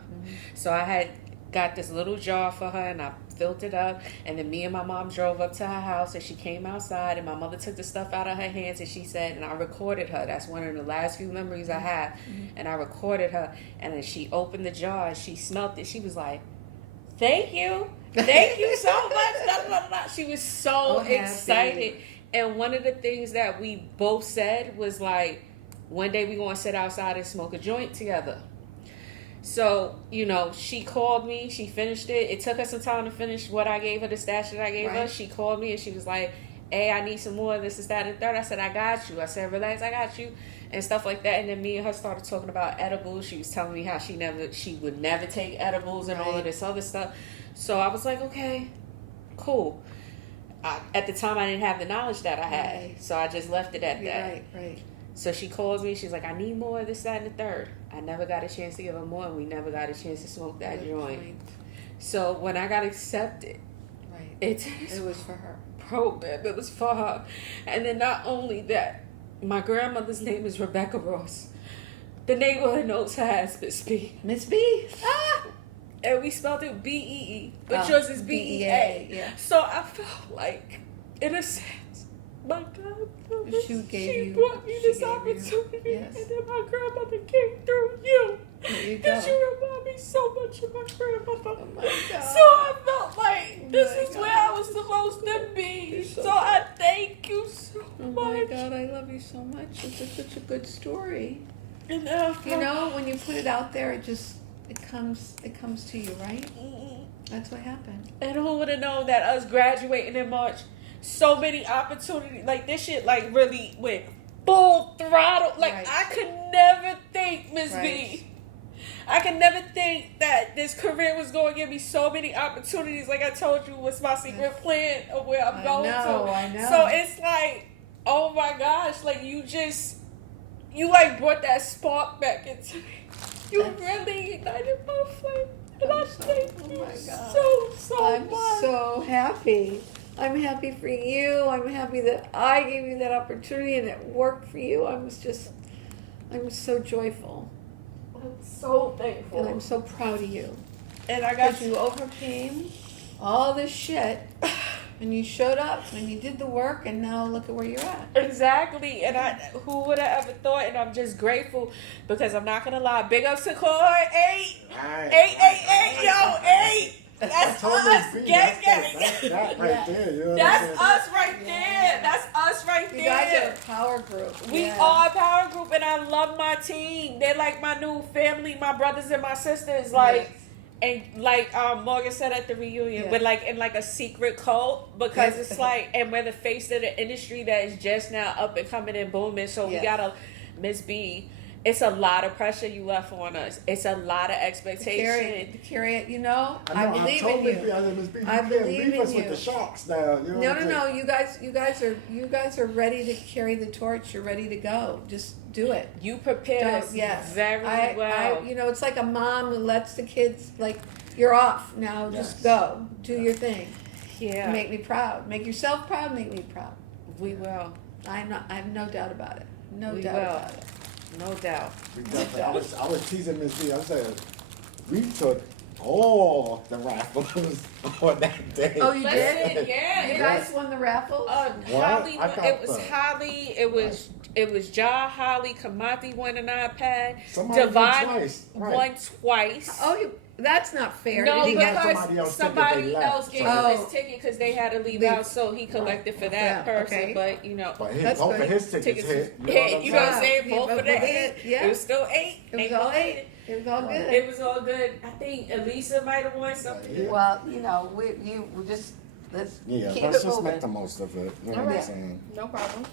So I had got this little jar for her, and I filled it up, and then me and my mom drove up to her house, and she came outside, and my mother took the stuff out of her hands, and she said, and I recorded her. That's one of the last few memories I have, and I recorded her, and then she opened the jar, and she smelled it. She was like, thank you so much. Blah, blah, blah. She was so Oh, happy. excited. And one of the things that we both said was like, one day we gonna sit outside and smoke a joint together. So, you know, she called me, she finished it. It took her some time to finish what I gave her, the stash that I gave her. She called me and she was like, hey, I need some more of this, that, and the third. I said, I got you. I said, relax, I got you. And stuff like that. And then me and her started talking about edibles. She was telling me how she would never take edibles and all of this other stuff. So I was like, okay, cool. At the time, I didn't have the knowledge that I had. So I just left it at that. Right. So she calls me. She's like, I need more of this, that, and the third. I never got a chance to give her more, and we never got a chance to smoke that joint. So when I got accepted, it was for her. Program. It was for her. And then not only that, my grandmother's name is Rebecca Ross. The neighborhood knows her as Miss B. Miss B? Ah! And we spelled it B-E-E. But yours is B-E-A. Yeah. So I felt like, in a sense, my God, she brought me this opportunity. Yes. And then my grandmother came through you. There you go. Because you remind me so much of my grandmother. Oh my God. So I felt like this is where I was supposed to be. So I thank you so much. Oh my God, I love you so much. It's just such a good story. And you know, when you put it out there, it comes to you, right? That's what happened. And who would have known that us graduating in March, so many opportunities, like this shit like really went full throttle. Like I could never think, Miss B. I could never think that this career was going to give me so many opportunities. Like I told you, was my secret plan of where I'm going to. I know. So it's like, oh my gosh, like you like brought that spark back into me. You really ignited my flame. And I thank you so much. I'm so happy. I'm happy for you. I'm happy that I gave you that opportunity and it worked for you. I'm so joyful. I'm so thankful. And I'm so proud of you. And I got you overcame all this shit and you showed up and you did the work and now look at where you're at. Exactly. And who would have ever thought? And I'm just grateful because I'm not gonna lie. Big ups to Cohort 8. 8. Yo, 8. That's us. Gang. That right there. You know That's us right there. That's us right there. You guys are a power group. We are a power group, and I love my team. They're like my new family, my brothers and my sisters. Like, and like Morgan said at the reunion, we're like in like a secret cult because it's like, and we're the face of the industry that is just now up and coming and booming. So we gotta, Miss B. It's a lot of pressure you left on us. It's a lot of expectation. To carry it, you know. I believe in you. I believe in you. With the sharks now. You know No. You guys are ready to carry the torch. You're ready to go. Just do it. You prepared us very well. You know, it's like a mom who lets the kids like, you're off now. Just go. Do your thing. Yeah. Make me proud. Make yourself proud. Make me proud. We will. I have no doubt about it. No doubt about it. No doubt. I was teasing Miss B. I said, we took all the raffles on that day. Oh, you did? Yeah. You guys won the raffle? Holly, it was Holly. It was Ja, Holly, Kamati won an iPad. Divine won twice. Oh, that's not fair. No, Did he because somebody else gave him his ticket because they had to leave out, so he collected for that person. Okay. But you know, both of his tickets hit. You know what I'm saying? Both of the 8. Yeah. It was still 8. It was all 8. It was all good. It was all good. I think Elisa might have won something. Yeah. Well, you know, we just let's keep let's it just moving. make the most of it. You know what I'm saying? No problem.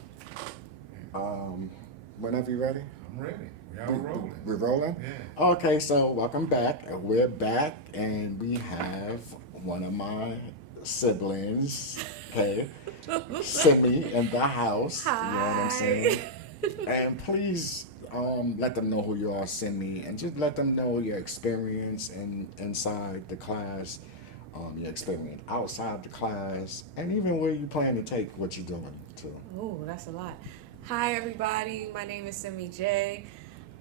Whenever you're ready. I'm ready. Y'all rolling. We're rolling? Yeah. Okay, so welcome back. We're back, and we have one of my siblings, okay, Simi, in the house. Hi. You know what I'm saying? And please let them know who you are, Simi, and just let them know your experience inside the class, your experience outside the class, and even where you plan to take what you're doing, too. Oh, that's a lot. Hi, everybody. My name is Simi J.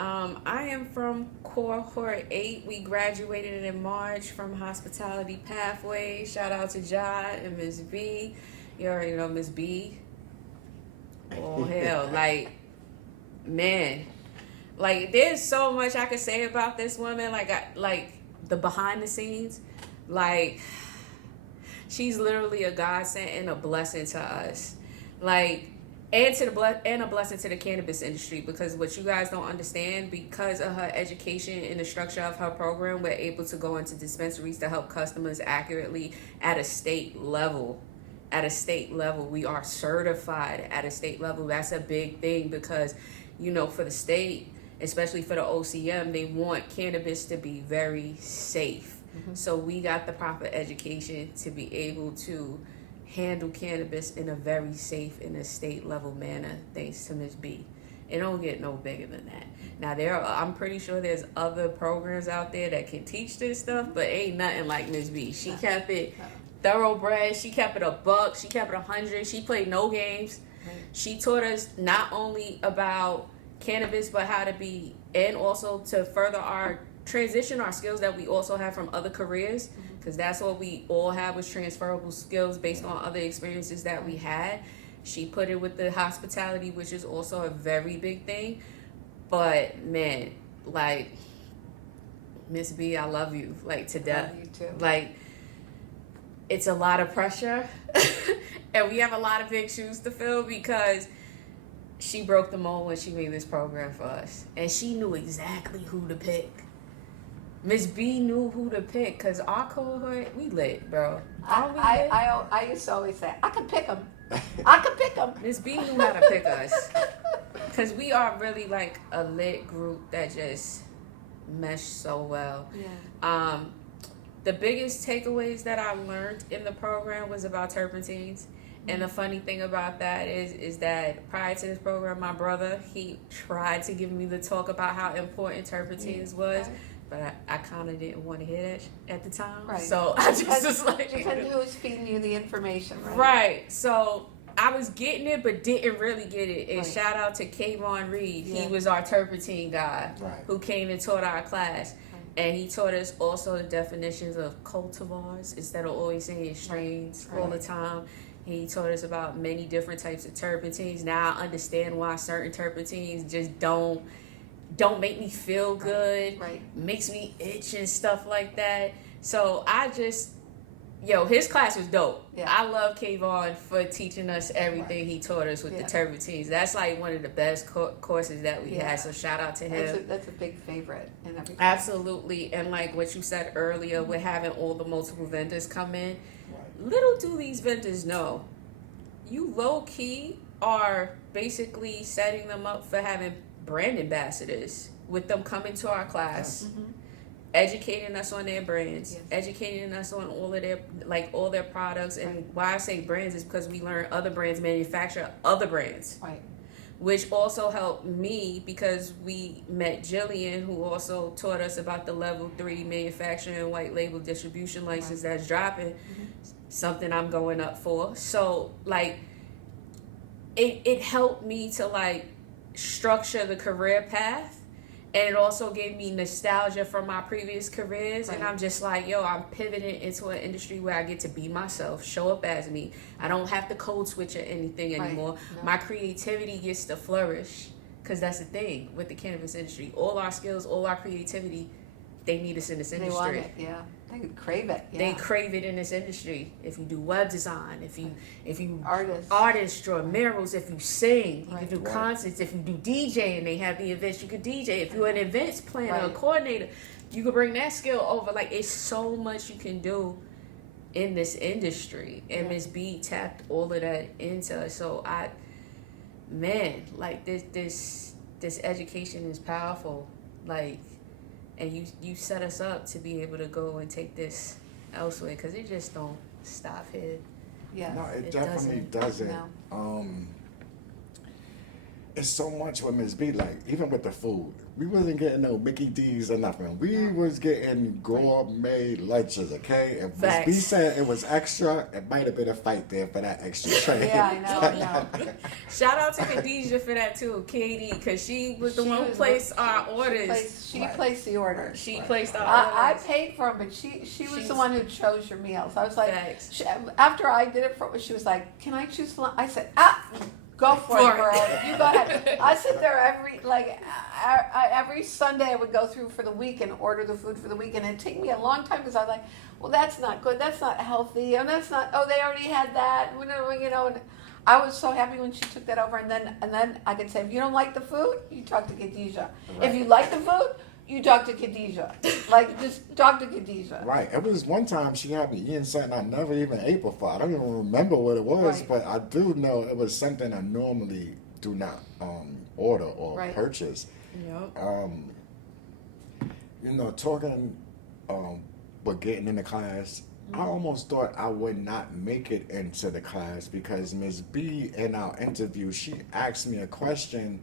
I am from Cohort 8. We graduated in March from Hospitality Pathway. Shout out to Ja and Miss B. You already know Miss B. Oh, hell. Like, man. Like, there's so much I could say about this woman. Like the behind the scenes. Like, she's literally a godsend and a blessing to us. Like, and a blessing to the cannabis industry, because what you guys don't understand, because of her education and the structure of her program, we're able to go into dispensaries to help customers accurately at a state level. At a state level, we are certified at a state level. That's a big thing, because, you know, for the state, especially for the OCM, they want cannabis to be very safe. So we got the proper education to be able to handle cannabis in a very safe, in a state level manner, thanks to Ms. B. It don't get no bigger than that. Now I'm pretty sure there's other programs out there that can teach this stuff, but ain't nothing like Ms. B. She kept it thoroughbred. She kept it a buck. She kept it 100. She played no games. She taught us not only about cannabis, but how to be, and also to further our transition, our skills that we also have from other careers, because that's what we all have, was transferable skills based on other experiences that we had. She put it with the hospitality, which is also a very big thing. But man, like, Miss B, I love you, like, to death. Love you too. Like, it's a lot of pressure and we have a lot of big shoes to fill, because she broke the mold when she made this program for us, and she knew exactly who to pick. Miss B knew who to pick, because our cohort, we lit, bro. I used to always say, I can pick them. I can pick them. Miss B knew how to pick us, because we are really like a lit group that just mesh so well. Yeah. The biggest takeaways that I learned in the program was about terpenes. And the funny thing about that is that prior to this program, my brother, he tried to give me the talk about how important terpenes was, but I kind of didn't want to hear that at the time. Right. So I just was like... Depends who's feeding you the information, right? Right. So I was getting it, but didn't really get it. And Right. shout out to Kayvon Reed. Yeah. He was our terpene guy, Right. who came and taught our class. And he taught us also the definitions of cultivars instead of always saying strains all the time. He taught us about many different types of terpenes. Now I understand why certain terpenes just don't make me feel good, Right. makes me itch and stuff like that. So I just, his class was dope. Yeah. I love Kayvon for teaching us everything he taught us with the terpenes. That's like one of the best courses that we had. So shout out to him. That's a big favorite in everything. Absolutely. And like what you said earlier, with having all the multiple vendors come in, little do these vendors know, you low-key are basically setting them up for having brand ambassadors with them coming to our class, educating us on their brands, educating us on all their products. And why I say brands is because we learn other brands manufacture other brands. Right. Which also helped me, because we met Jillian, who also taught us about the level 3 manufacturing and white label distribution license that's dropping, something I'm going up for. So like, it helped me to like structure the career path, and it also gave me nostalgia from my previous careers. And I'm just like, I'm pivoting into an industry where I get to be myself, show up as me. I don't have to code switch or anything anymore. No. My creativity gets to flourish, because that's the thing with the cannabis industry. All our skills, all our creativity, they need us in this industry. They want it, yeah. They crave it, yeah. They crave it in this industry. If you do web design, if you artist draw murals, if you sing, you can do concerts. If you do DJ and they have the events, you can DJ. If you're an events planner, a coordinator, you can bring that skill over. Like, it's so much you can do in this industry. And Ms. B tapped all of that into us. So this education is powerful. Like, and you set us up to be able to go and take this elsewhere, because it just don't stop here. Yeah. No, it definitely doesn't. No. It's so much with Ms. B, like, even with the food. We wasn't getting no Mickey D's or nothing. We was getting gourmet lunches, okay? If Ms. B said it was extra, it might have been a fight there for that extra tray. Yeah, I know. Shout out to Khadijah for that too, Katie, because she was the one who placed our orders. She placed the orders. She placed our I orders. paid for them, but she was the one who chose your meals. I was like, Thanks. after I did it for her, she was like, "Can I choose?" I said, go for it, girl. You go ahead. I sit there every Sunday. I would go through for the week and order the food for the week, and it'd take me a long time, because I was like, well, that's not good. That's not healthy, and that's not. Oh, they already had that. You know, and I was so happy when she took that over, and then I could say, if you don't like the food, you talk to Khadijah. Right. If you like the food, you talk to Khadijah. Like, just talk to Khadijah. Right. It was one time she had me eating something I never even ate before. I don't even remember what it was, Right. but I do know it was something I normally do not order or Right. purchase. Yep. You know, talking, but getting into class, I almost thought I would not make it into the class because Ms. B in our interview, she asked me a question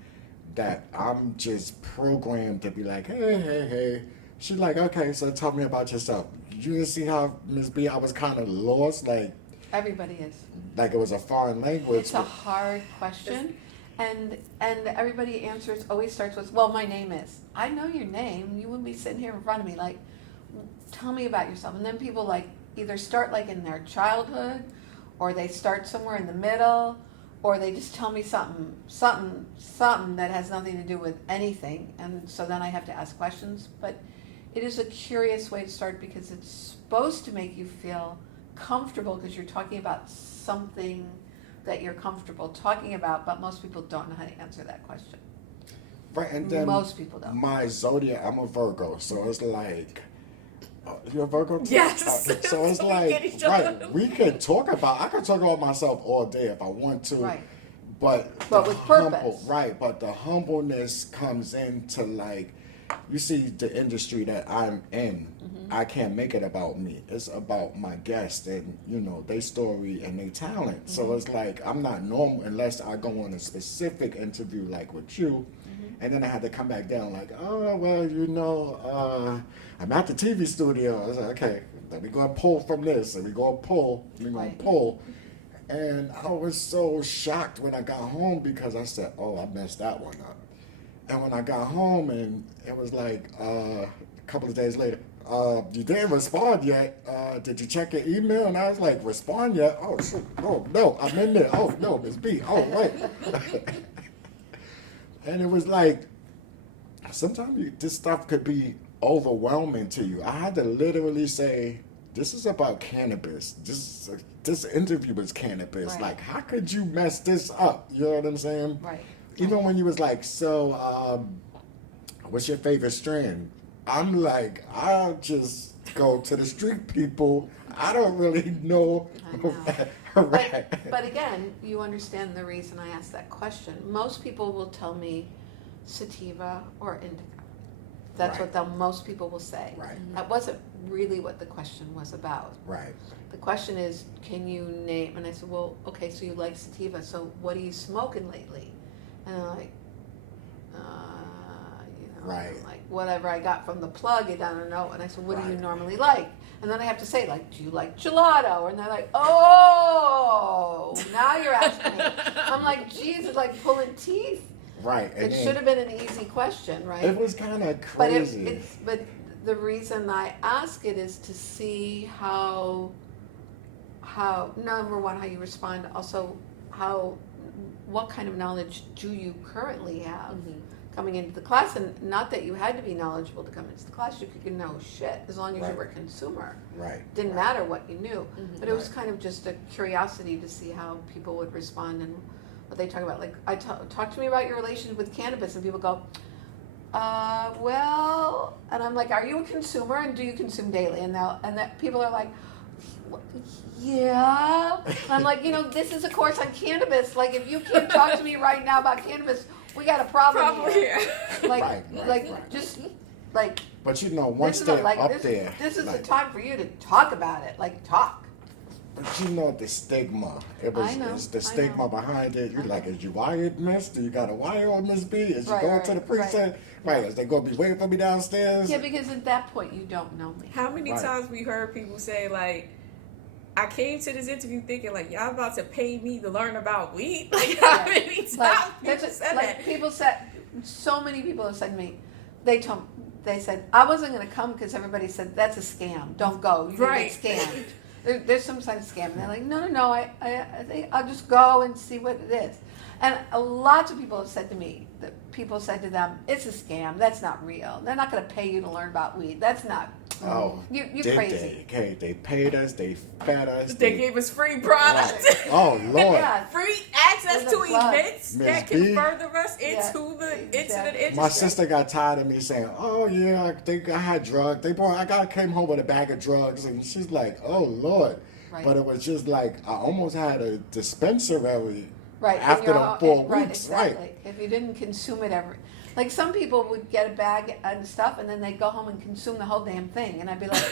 that I'm just programmed to be like, hey. She's like, okay, so tell me about yourself. You didn't see how Ms. B, I was kind of lost, like Everybody is. it was a foreign language. It's a hard question, and everybody answers always starts with, well, my name is. I know your name. You wouldn't be sitting here in front of me like, tell me about yourself. And then people like either start like in their childhood, or they start somewhere in the middle, or they just tell me something that has nothing to do with anything, and so then I have to ask questions. But it is a curious way to start because it's supposed to make you feel comfortable because you're talking about something that you're comfortable talking about, but most people don't know how to answer that question. Right, and then Most people don't. My zodiac, I'm a Virgo, so it's like, you're a Virgo too? Yes. Okay, so it's So we like, get each other. right, we could talk about, I could talk about myself all day if I want to. Right. But But the with purpose. Right, but the humbleness comes into like, you see the industry that I'm in, I can't make it about me. It's about my guest and, you know, their story and their talent. So it's like, I'm not normal unless I go on a specific interview like with you. And then I had to come back down like, oh, well, you know, I'm at the TV studio. I was like, okay, let me go and pull from this. And we go and pull, Right. pull. And I was so shocked when I got home because I said, oh, I messed that one up. And when I got home and it was like a couple of days later, you didn't respond yet. Did you check your email? And I was like, respond yet? Oh, shoot. Oh, no, I'm in there. Oh, no, Miss B. Oh, wait. And it was like, sometimes this stuff could be overwhelming to you. I had to literally say, this is about cannabis. This interview is cannabis. Right. Like, how could you mess this up? You know what I'm saying? Right. Even when you was like, so, what's your favorite strand? I'm like, I'll just go to the street people. I don't really know. I know. Right. But again, you understand the reason I asked that question. Most people will tell me sativa or indica. That's Right. what most people will say. Right. That wasn't really what the question was about. Right. The question is, can you name? And I said, well, okay, so you like sativa. So what are you smoking lately? And they're like, you know, Right. like whatever I got from the plug, I don't know. And I said, what do you Right. normally like? And then I have to say, like, do you like gelato? And they're like, oh, now you're asking me. I'm like, geez, it's like pulling teeth. Right. And It then should have been an easy question, right? it was kind of But crazy. but the reason I ask it is to see how number one, how you respond, also what kind of knowledge do you currently have coming into the class, and not that you had to be knowledgeable to come into the class. You could know shit as long as Right. you were a consumer. Right. Didn't right. matter what you knew. But it was Right. kind of just a curiosity to see how people would respond and what they talk about. Like, talk to me about your relationship with cannabis, and people go, well, and I'm like, are you a consumer and do you consume daily? And that people are like, yeah. And I'm like, you know, this is a course on cannabis. Like, if you can't talk to me right now about cannabis, we got a problem Probably here. here. Like, Right. just like. But you know, once This is they're like up this, there, this is the like, time for you to talk about it. Like, talk. But you know the stigma. I know, It's the I stigma know. behind it. You're I like, know. is you wired, miss? Do you got a wire on Miss B? Is you Right, going right, to the right. precinct? Right. Is they gonna be waiting for me downstairs? Yeah, because at that point you don't know me. How many Right. times we heard people say, like, I came to this interview thinking, like, y'all about to pay me to learn about weed? Like, how Yeah. many times Like, people said like that? people said, so many people have said to me, they said, I wasn't going to come because everybody said, that's a scam. Don't go. You're going Right. to get scammed. There's some sort of scam. And they're like, no, I think I'll just go and see what it is. And lots of people have said to me, that people said to them, it's a scam. That's not real. They're not going to pay you to learn about weed. That's not. Oh, You did crazy. they? Okay, they paid us, they fed us. They gave us free products. Right. Oh, Lord. Yeah. Free access With to the plug. events Miss that can B. further us Yeah, into the exactly. industry. My sister got tired of me saying, "Oh yeah, I think I had drugs." Came home with a bag of drugs, and she's like, "Oh Lord!" Right. But it was just like I almost had a dispensary Right. in after your the own- 4 right, weeks, exactly. right? If you didn't consume it like some people would get a bag and stuff and then they'd go home and consume the whole damn thing. And I'd be like,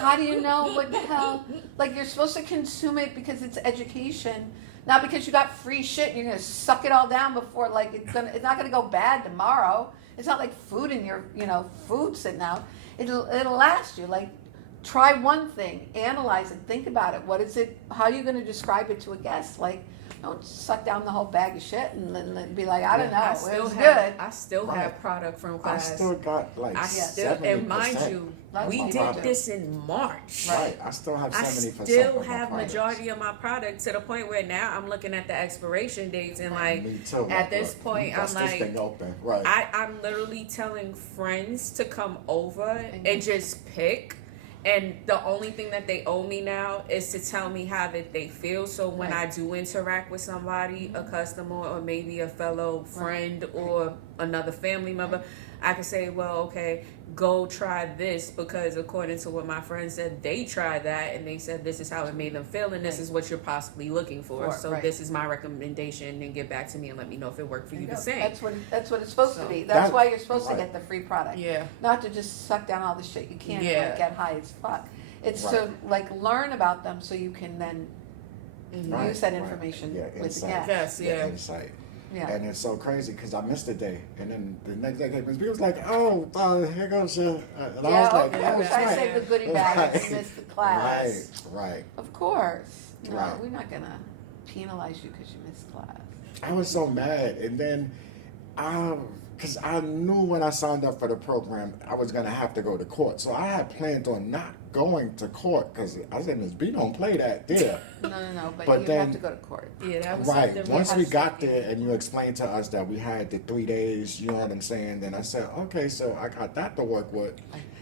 how do you know what the hell? Like you're supposed to consume it because it's education, not because you got free shit and you're going to suck it all down before like it's not going to go bad tomorrow. It's not like food in your, food sitting out. It'll last you. Like try one thing, analyze it, think about it. What is it? How are you going to describe it to a guest? Like, don't suck down the whole bag of shit and then be like, I don't know, it was good. I still Right. have product from I class. still got like I still, 70%. and mind you, That's we what did I do. this in March. Right, I still have I 70%. still of my have products. majority of my product to the point where now I'm looking at the expiration dates and like Me too. at Like, this look, point I'm bust this like thing open. Right. I'm literally telling friends to come over Mhm. and just pick. And the only thing that they owe me now is to tell me how that they feel. So when Right. I do interact with somebody, a customer or maybe a fellow friend or another family member, I can say, well, okay, go try this because according to what my friend said, they tried that and they said this is how it made them feel and this Right. is what you're possibly looking for. So right. this is my recommendation and get back to me and let me know if it worked for you the same. That's what it's supposed to So- be. That's That- why you're supposed right. to get the free product. Yeah. Not to just suck down all the shit you can and Yeah. like, get high as fuck. It's Right. to like learn about them so you can then Right, use that right. information Yeah, with the insight. guest. Yes, yeah. The insight. Yeah. And it's so crazy because I missed a day, and then the next day came, he was like, "Oh, here goes your," and I was like, okay. "Oh, I right." saved the goodie bag and Right. missed the class. Right. Of course. No, Right. we're not gonna penalize you because you missed class. I was so mad, and then, because I knew when I signed up for the program, I was gonna have to go to court, so I had planned on not going to court because I said, "Miss B don't play that there." No. But But you then- have to go to court. Yeah, that was Right. something Once had we to got be- there and you explained to us that we had the 3 days, you know what I'm saying? Then I said, okay, so I got that to work with.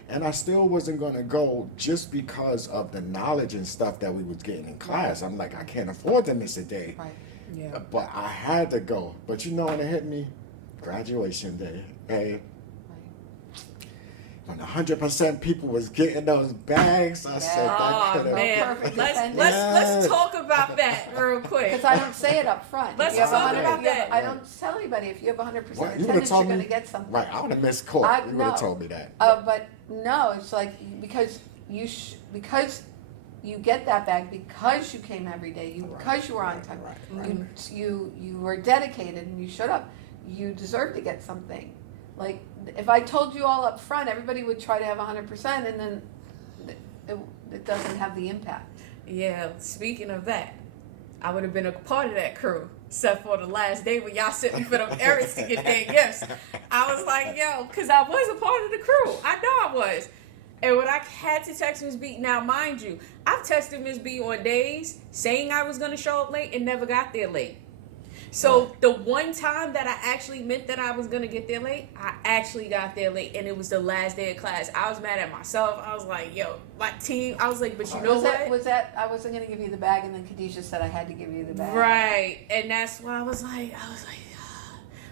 And I still wasn't going to go just because of the knowledge and stuff that we was getting in class. I'm like, I can't afford to miss a day. Right. Yeah. But I had to go. But you know when it hit me? Graduation day. And when 100% people was getting those bags, I said that Oh could have... man, Perfect let's defense. let's talk about that real quick. Because I don't say it up front. Let's If you have talk 100 about if you have- that. I don't tell anybody if you have 100% What, you would've attendance, you're told going me? to get something. Right, I would have missed court. You would have no. told me that. But no, it's like because because you get that bag because you came every day, because you were on time, Right. you were dedicated and you showed up. You deserve to get something. Like if I told you all up front, everybody would try to have 100%, and then it doesn't have the impact. Yeah, speaking of that, I would have been a part of that crew, except for the last day when y'all sent me for them errands to get their gifts. I was like, yo, because I was a part of the crew. I know I was. And when I had to text Miss B, now mind you, I've texted Miss B on days saying I was going to show up late and never got there late. So the one time that I actually meant that I was going to get there late, I actually got there late, and it was the last day of class. I was mad at myself. I was like, yo, my team, I was like, but you know what? Was that I wasn't going to give you the bag, and then Khadijah said I had to give you the bag. Right. And that's why I was like,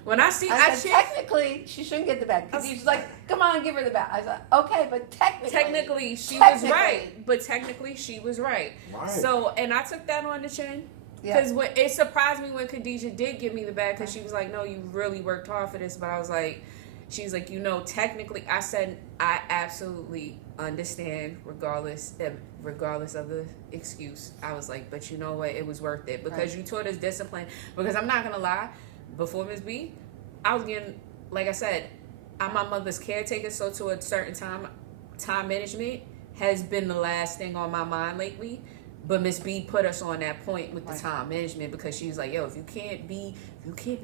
when I see, I said, technically, she shouldn't get the bag. Khadijah's like, come on, give her the bag. I said, okay, but technically she was right. But technically she was right. Right. So, and I took that on the chin. Yeah. Because it surprised me when Khadijah did give me the bag, because she was like, no, you really worked hard for this. But I was like, she's like, technically, I said, I absolutely understand regardless of the excuse. I was like, but you know what? It was worth it because you taught us discipline. Because I'm not going to lie, before Miss B, I was getting, like I said, I'm my mother's caretaker. So to a certain time management has been the last thing on my mind lately. But Miss B put us on that point with the time management, because she was like, yo, if you can't be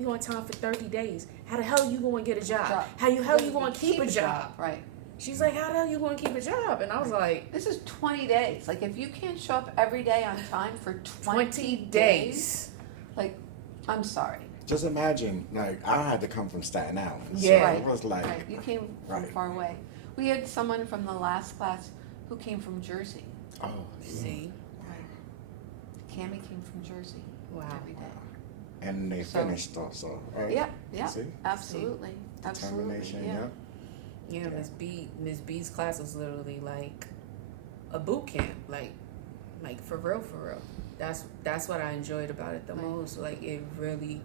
on time for 30 days, how the hell you going to get a job? How you going to keep a job? Right. She's like, how the hell you going to keep a job? And I was like, This is 20 days. Like, if you can't show up every day on time for 20 days. like, I'm sorry. Just imagine, like, I had to come from Staten Island. Yeah. So it was like, Right. You came from Right. far away. We had someone from the last class who came from Jersey. Oh, See? Cammie came from Jersey. Wow. Every day. and they So- finished also, right? Yeah, yeah, See? absolutely, absolutely, Determination, yeah. yeah. Yeah, Miss B's class was literally like a boot camp, like for real, for real. That's what I enjoyed about it the Right. most. Like it really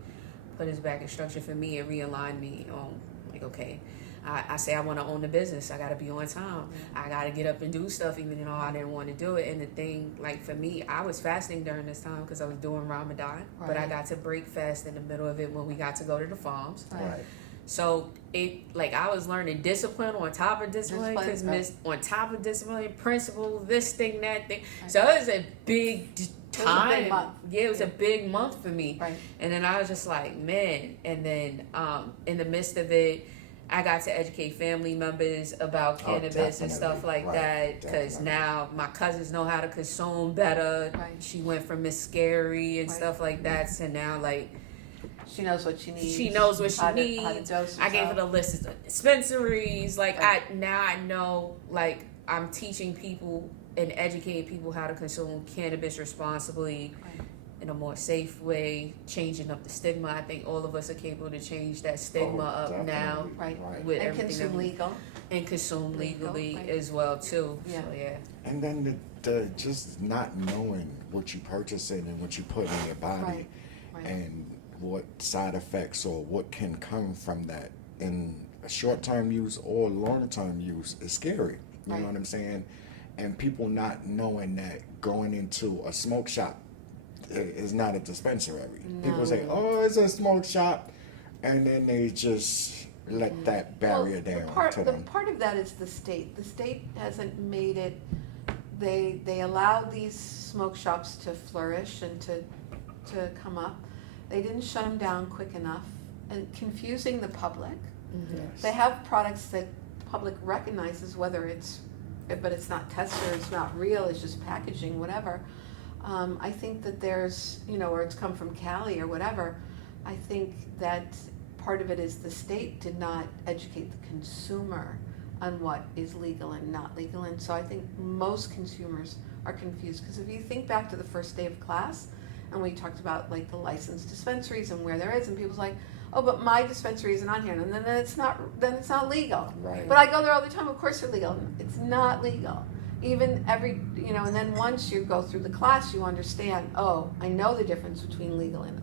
put us back in structure for me. It realigned me on like, okay, I say I want to own the business. I got to be on time. I got to get up and do stuff, even though I didn't want to do it. And the thing, like for me, I was fasting during this time because I was doing Ramadan, but I Right. got to break fast in the middle of it when we got to go to the farms. Right. So it like I was learning discipline on top of discipline because Discipline, right. on top of discipline, principle, this thing, that thing. Right. So it was a big time. It was a big month. Yeah, it was a big month for me. Right. And then I was just like, man. And then in the midst of it, I got to educate family members about cannabis and stuff definitely. like Right, that. Because definitely. now my cousins know how to consume better. Right. She went from Miss Scary and Right. stuff like that to now like. She knows what she needs. She knows what she how to needs. dose I gave her herself. the list of dispensaries. Like Right. I know like I'm teaching people and educating people how to consume cannabis responsibly Right. in a more safe way, changing up the stigma. I think all of us are capable to change that stigma Oh, up now definitely. Right. with And everything consume that we- legal. and consume Legal, legally right. as well too. Yeah. So yeah. And then the just not knowing what you purchasing and what you put in your body, Right. Right. and what side effects or what can come from that in a short-term use or long-term use is scary. You Right. know what I'm saying? And people not knowing that going into a smoke shop is not a dispensary. People say, "Oh, it's a smoke shop," and then they just let that barrier Well, down part, to the them. part of that is the state. The state hasn't made it. They allowed these smoke shops to flourish and to come up. They didn't shut them down quick enough, and confusing the public. They have products that the public recognizes, whether it's, but it's not tested, or it's not real, it's just packaging, whatever. I think that there's, or it's come from Cali or whatever. I think that part of it is the state did not educate the consumer on what is legal and not legal. And so I think most consumers are confused, because if you think back to the first day of class, and we talked about like the licensed dispensaries and where there is, and people's like, oh, but my dispensary isn't on here, and then it's not legal. Right. But I go there all the time. Of course, they're legal. It's not legal. Even and then once you go through the class, you understand. Oh, I know the difference between legal and.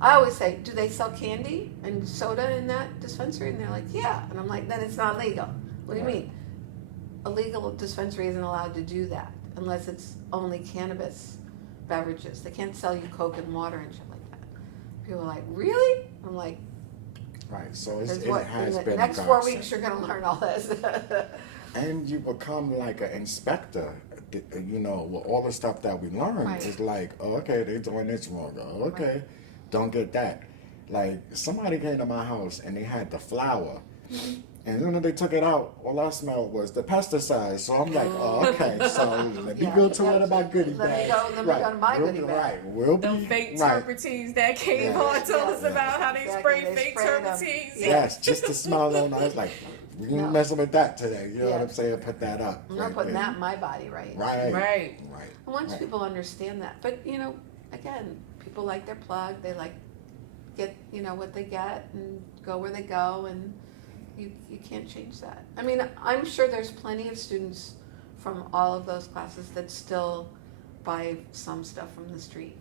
I always say, do they sell candy and soda in that dispensary? And they're like, yeah. And I'm like, then it's not legal. What do you Right. mean? A legal dispensary isn't allowed to do that unless it's only cannabis beverages. They can't sell you Coke and water and shit like that. People are like, really? I'm like, Right. So it in has the been next a 4 godsend. weeks you're going to learn all this. And you become like an inspector, with all the stuff that we learn. Right. It's like, oh, okay, they're doing this wrong. Oh, okay, don't get that. Like, somebody came to my house and they had the flour. Mm-hmm. And then they took it out, all I smelled was the pesticides. So I'm like, oh, okay, so let me Yeah, go to yeah. one of my goodie Let me bags. go- let me go to my goodie bag. Right, we'll be, The fake right. terpenes that came Yeah. on told us Yeah. about how they Exactly, spray they fake spray them. terpenes. Yes, just the smell on it. It's like, we ain't No. messing with that today. You know what Yeah. I'm saying? Put that up. I'm not putting that in my body, right? Right. Right. Right. And once right. people understand that, but again, people like their plug, they like get, what they get and go where they go, and you can't change that. I mean, I'm sure there's plenty of students from all of those classes that still buy some stuff from the street.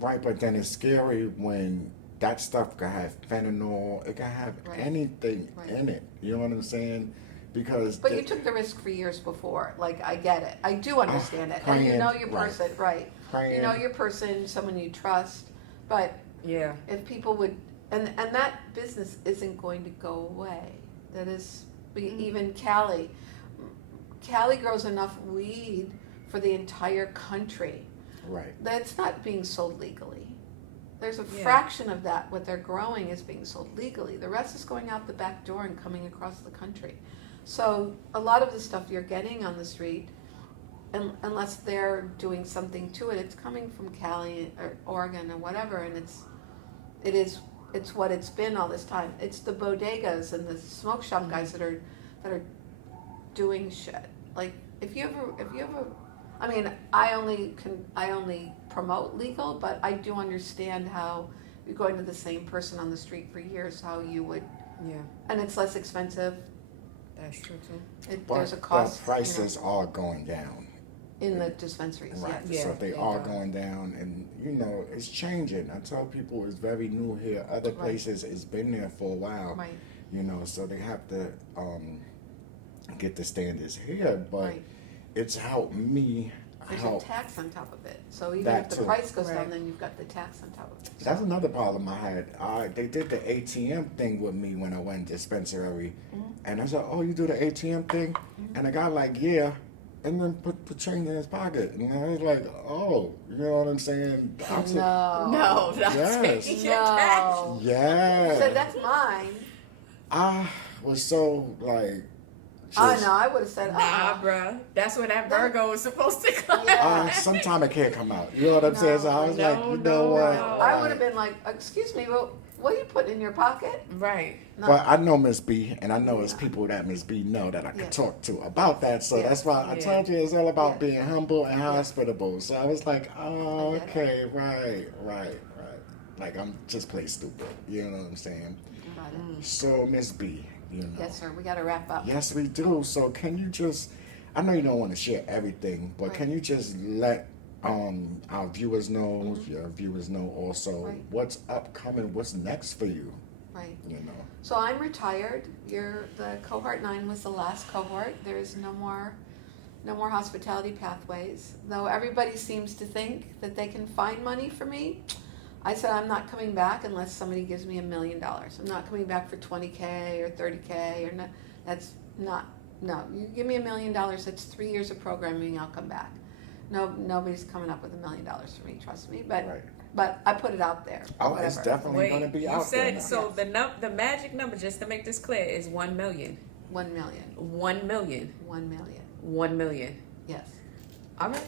Right, but then it's scary when that stuff can have fentanyl, it can have Right. anything Right. in it. You know what I'm saying? Because But you took the risk for years before. Like, I get it. I do understand it. And you praying, know your right. person, right. praying, You know your person, someone you trust. But Yeah. if people would, and that business isn't going to go away. That is, even Cali grows enough weed for the entire country. right, That's not being sold legally. There's a Yeah. fraction of that, what they're growing is being sold legally. The rest is going out the back door and coming across the country. So a lot of the stuff you're getting on the street, unless they're doing something to it, it's coming from Cali or Oregon or whatever, and it's what it's been all this time. It's the bodegas and the smoke shop guys that are doing shit. Like if you ever, I mean, I only promote legal, but I do understand how you're going to the same person on the street for years, how you would, Yeah, and it's less expensive. that's true too. There's a cost. The prices are going down. In the dispensaries, Right. yes. So they are going down, and it's changing. I tell people it's very new here. Other places it's been there for a while. Right. So they have to get the standards here, but it's helped me. There's a tax on top of it. So even That if the too. price goes down, then you've got the tax on top of it. That's another problem I had. They did the ATM thing with me when I went dispensary, and I said, "Oh, you do the ATM thing?" And the guy like, "Yeah," and then put the change in his pocket, and I was like, "Oh, you know what I'm saying?" No. Yes. No. Yeah. So that's mine. I was so like. I know. I would have said, Nah, bruh. That's where that Virgo is supposed to come. Sometime it can't come out. You know what I'm saying? So I was like, you know what? I would have been like, excuse me, well, what are you putting in your pocket? Right. No. But I know Miss B, and I know it's people that Miss B know that I can talk to about that. So that's why I told you it's all about being humble and hospitable. So I was like, oh, okay, right. Like I'm just play stupid. You know what I'm saying? So Miss B, Yes, sir. We got to wrap up. Yes, we do. So can you just, I know you don't want to share everything, but can you just let our viewers know, your viewers know also what's upcoming, what's next for you? Right. You know. So I'm retired. The cohort 9 was the last cohort. There is no more hospitality pathways. Though everybody seems to think that they can find money for me. I said I'm not coming back unless somebody gives me $1 million. I'm not coming back for $20K or $30K or not. That's not. No, you give me $1 million. That's 3 years of programming. I'll come back. No, nobody's coming up with $1 million for me. Trust me. But I put it out there. Oh, it's definitely going to be out there. You said so. The magic number, just to make this clear, is 1 million. 1 million. 1 million. 1 million. 1 million. Yes. All right.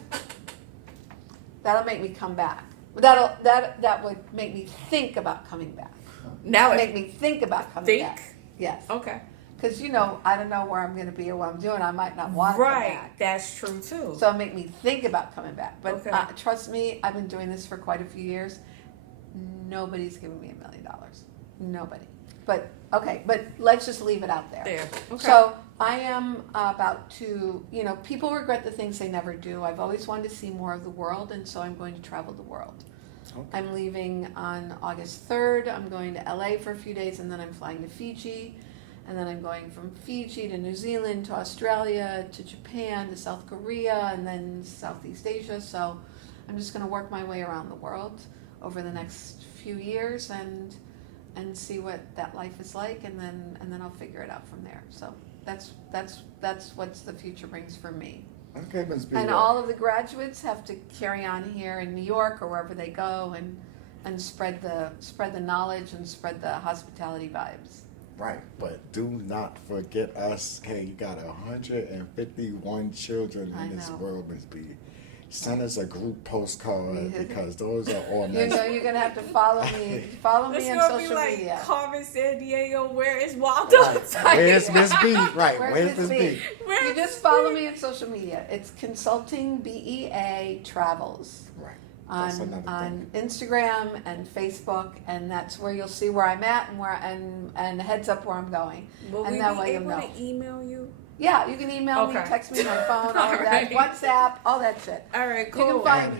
That'll make me come back. That would make me think about coming back. Now Make me think about coming back. think. Yes. Okay. Because I don't know where I'm going to be or what I'm doing. I might not want to come back. That's true too. So it'll make me think about coming back. But Okay. Trust me, I've been doing this for quite a few years. Nobody's giving me $1 million. Nobody. But let's just leave it out there. There. Okay. So I am about to, people regret the things they never do. I've always wanted to see more of the world, and so I'm going to travel the world. Okay. I'm leaving on August 3rd. I'm going to LA for a few days, and then I'm flying to Fiji. And then I'm going from Fiji to New Zealand to Australia to Japan to South Korea and then Southeast Asia. So I'm just going to work my way around the world over the next few years and see what that life is like, and then I'll figure it out from there. So that's what the future brings for me. Okay, Ms. B. And all of the graduates have to carry on here in New York or wherever they go and spread the knowledge and spread the hospitality vibes. Right, but do not forget us. Hey, you got 151 children in this world, Ms. B. Send us a group postcard because those are all nice. You're gonna have to follow me. Follow me on social be like media. Carmen San Diego, where is Waldo? Where's Miss B? Right, where's Miss B? You just follow me on social media. It's Consulting BEA Travels. Right. On Instagram and Facebook, and that's where you'll see where I'm at and heads up where I'm going. Will and we that be way you'll able know. to email you? Yeah, you can email me, text me my phone, all of that, WhatsApp, all that shit. All right, cool.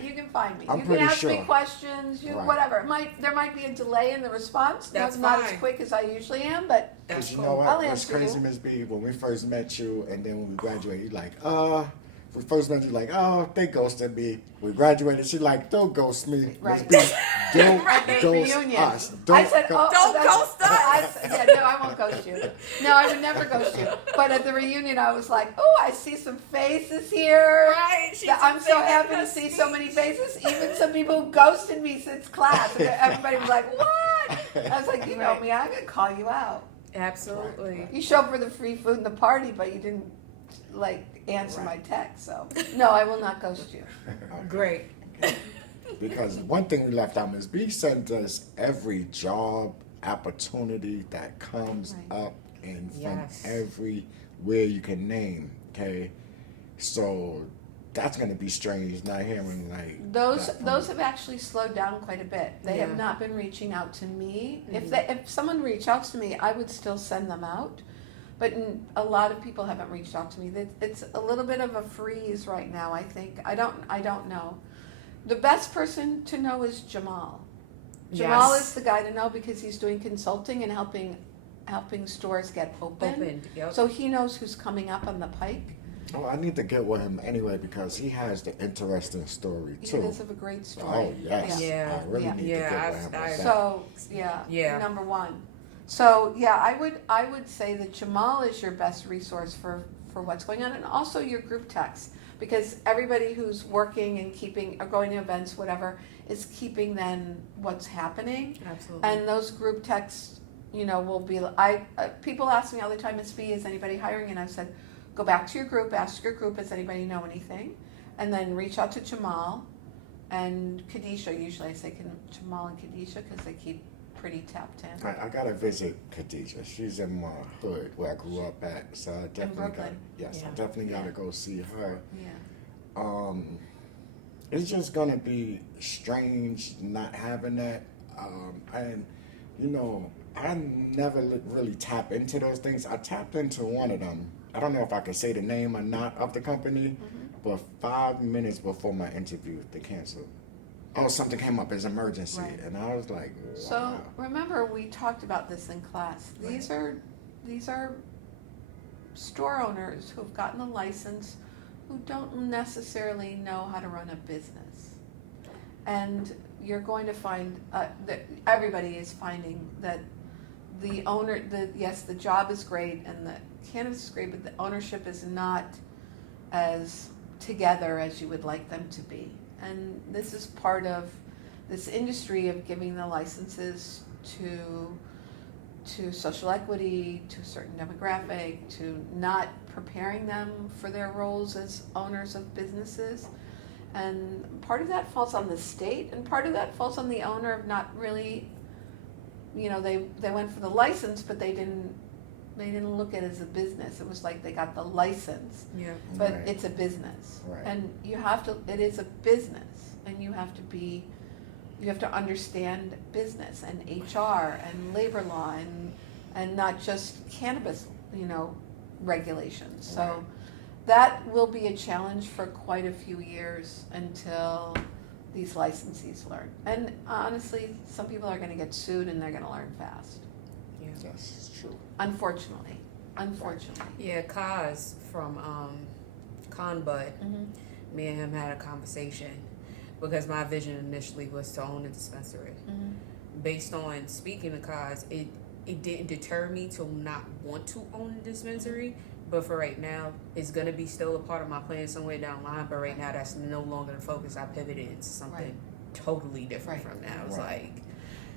You can find me. I'm you can pretty ask sure. me questions, whatever. There might be a delay in the response. That's not fine. as quick as I usually am, but That's You cool. know what? I'll What's answer crazy, you. Ms. B? When we first met you, and then when we graduated, you're like, we first met you, like, oh, they ghosted me. We graduated, she like, don't ghost me. Right. Ms. B, don't ghost Reunion. us. I said, go- Don't ghost us. No, I won't ghost you. No, I would never ghost you. But at the reunion, I was like, oh, I see some faces here. Right. I'm so happy to see so many faces. Even some people who ghosted me since class. And everybody was like, what? I was like, you know me, I'm going to call you out. Absolutely. You show up for the free food and the party, but you didn't, answer my text. So, no, I will not ghost you. Great. Because one thing we left out, Ms. B sent us every job opportunity that comes up and from every where you can name. Okay, so that's gonna be strange not hearing like Those have actually slowed down quite a bit. They have not been reaching out to me. If someone reached out to me, I would still send them out. But a lot of people haven't reached out to me. It's a little bit of a freeze right now, I think. I don't know. The best person to know is Jamal. Jamal is the guy to know because he's doing consulting and helping stores get opened. Yep. So he knows who's coming up on the pike. Oh, I need to get with him anyway because he has the interesting story too. He does have a great story. Oh yes, Yeah. I really need to get with him. With that. So number one. So I would say that Jamal is your best resource for what's going on, and also your group text, because everybody who's working and keeping or going to events, whatever, is keeping then what's happening. Absolutely. And those group texts, will be. People ask me all the time, "SB, is anybody hiring?" And I've said, go back to your group, ask your group, does anybody know anything? And then reach out to Jamal and Khadijah. Usually I say Jamal and Khadijah because they keep pretty tapped in. I gotta visit Khadijah. She's in my hood where I grew up at, so I definitely gotta go see her. Yeah. It's just gonna be strange not having that, and I never really tap into those things. I tapped into one of them. I don't know if I could say the name or not of the company, but 5 minutes before my interview, they canceled. Oh, something came up as emergency, and I was like, wow. So remember, we talked about this in class. These are store owners who've gotten a license who don't necessarily know how to run a business, and you're going to find that everybody is finding that the owner, the job is great and the cannabis is great, but the ownership is not as together as you would like them to be. And this is part of this industry of giving the licenses to social equity, to a certain demographic, to not preparing them for their roles as owners of businesses. And part of that falls on the state, and part of that falls on the owner of not really, they went for the license, but they didn't look at it as a business. It was like they got the license, but it's a business, and it is a business, and you have to understand business and HR and labor law and not just cannabis, regulations. So that will be a challenge for quite a few years until these licensees learn. And honestly, some people are going to get sued and they're going to learn fast. Yeah. That's true. Unfortunately. Yeah, Kaz from Conbud, me and him had a conversation because my vision initially was to own a dispensary. Based on speaking to Kaz, it didn't deter me to not want to own a dispensary, but for right now, it's going to be still a part of my plan somewhere down the line, but right now that's no longer the focus. I pivoted into something totally different from now. It's like...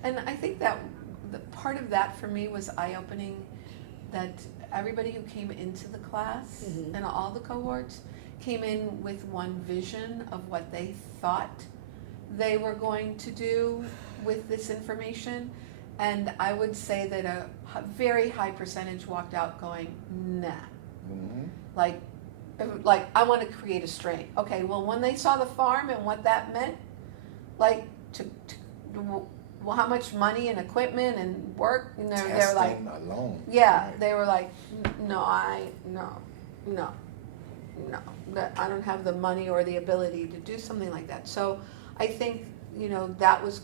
And I think that the part of that for me was eye-opening, that everybody who came into the class and all the cohorts came in with one vision of what they thought they were going to do with this information, and I would say that a very high percentage walked out going, nah. Like I want to create a strain. Okay, well, when they saw the farm and what that meant, like well, how much money and equipment and work, they're like, alone. They were like, no, I don't have the money or the ability to do something like that. So I think that was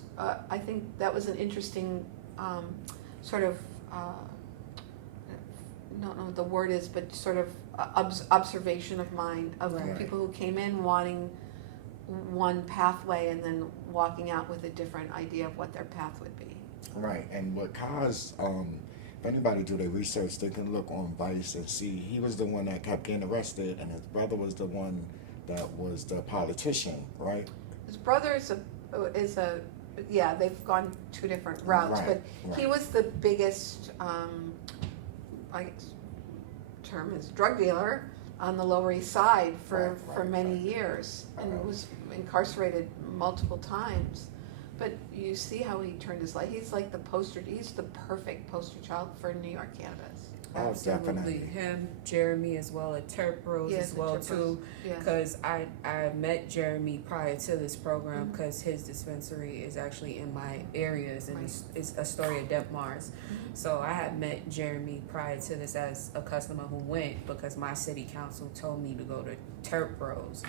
an interesting sort of I don't know what the word is, but sort of observation of mine of people who came in wanting one pathway and then walking out with a different idea of what their path would be. Right, and what caused, if anybody do their research, they can look on Vice and see he was the one that kept getting arrested, and his brother was the one that was the politician, right? His brother is a they've gone two different routes, but he was the biggest, I guess, term is drug dealer on the Lower East Side for many years, and was incarcerated multiple times. But you see how he turned his life. He's like he's the perfect poster child for New York cannabis. Oh, Absolutely. definitely. Him, Jeremy as well at Terpenes Yes, as well Terpenes. too. Yes. Because I met Jeremy prior to this program Mm-hmm. because his dispensary is actually in my areas and Right. it's Astoria Dep Mars. Mm-hmm. So I had met Jeremy prior to this as a customer who went because my city council told me to go to Terpenes.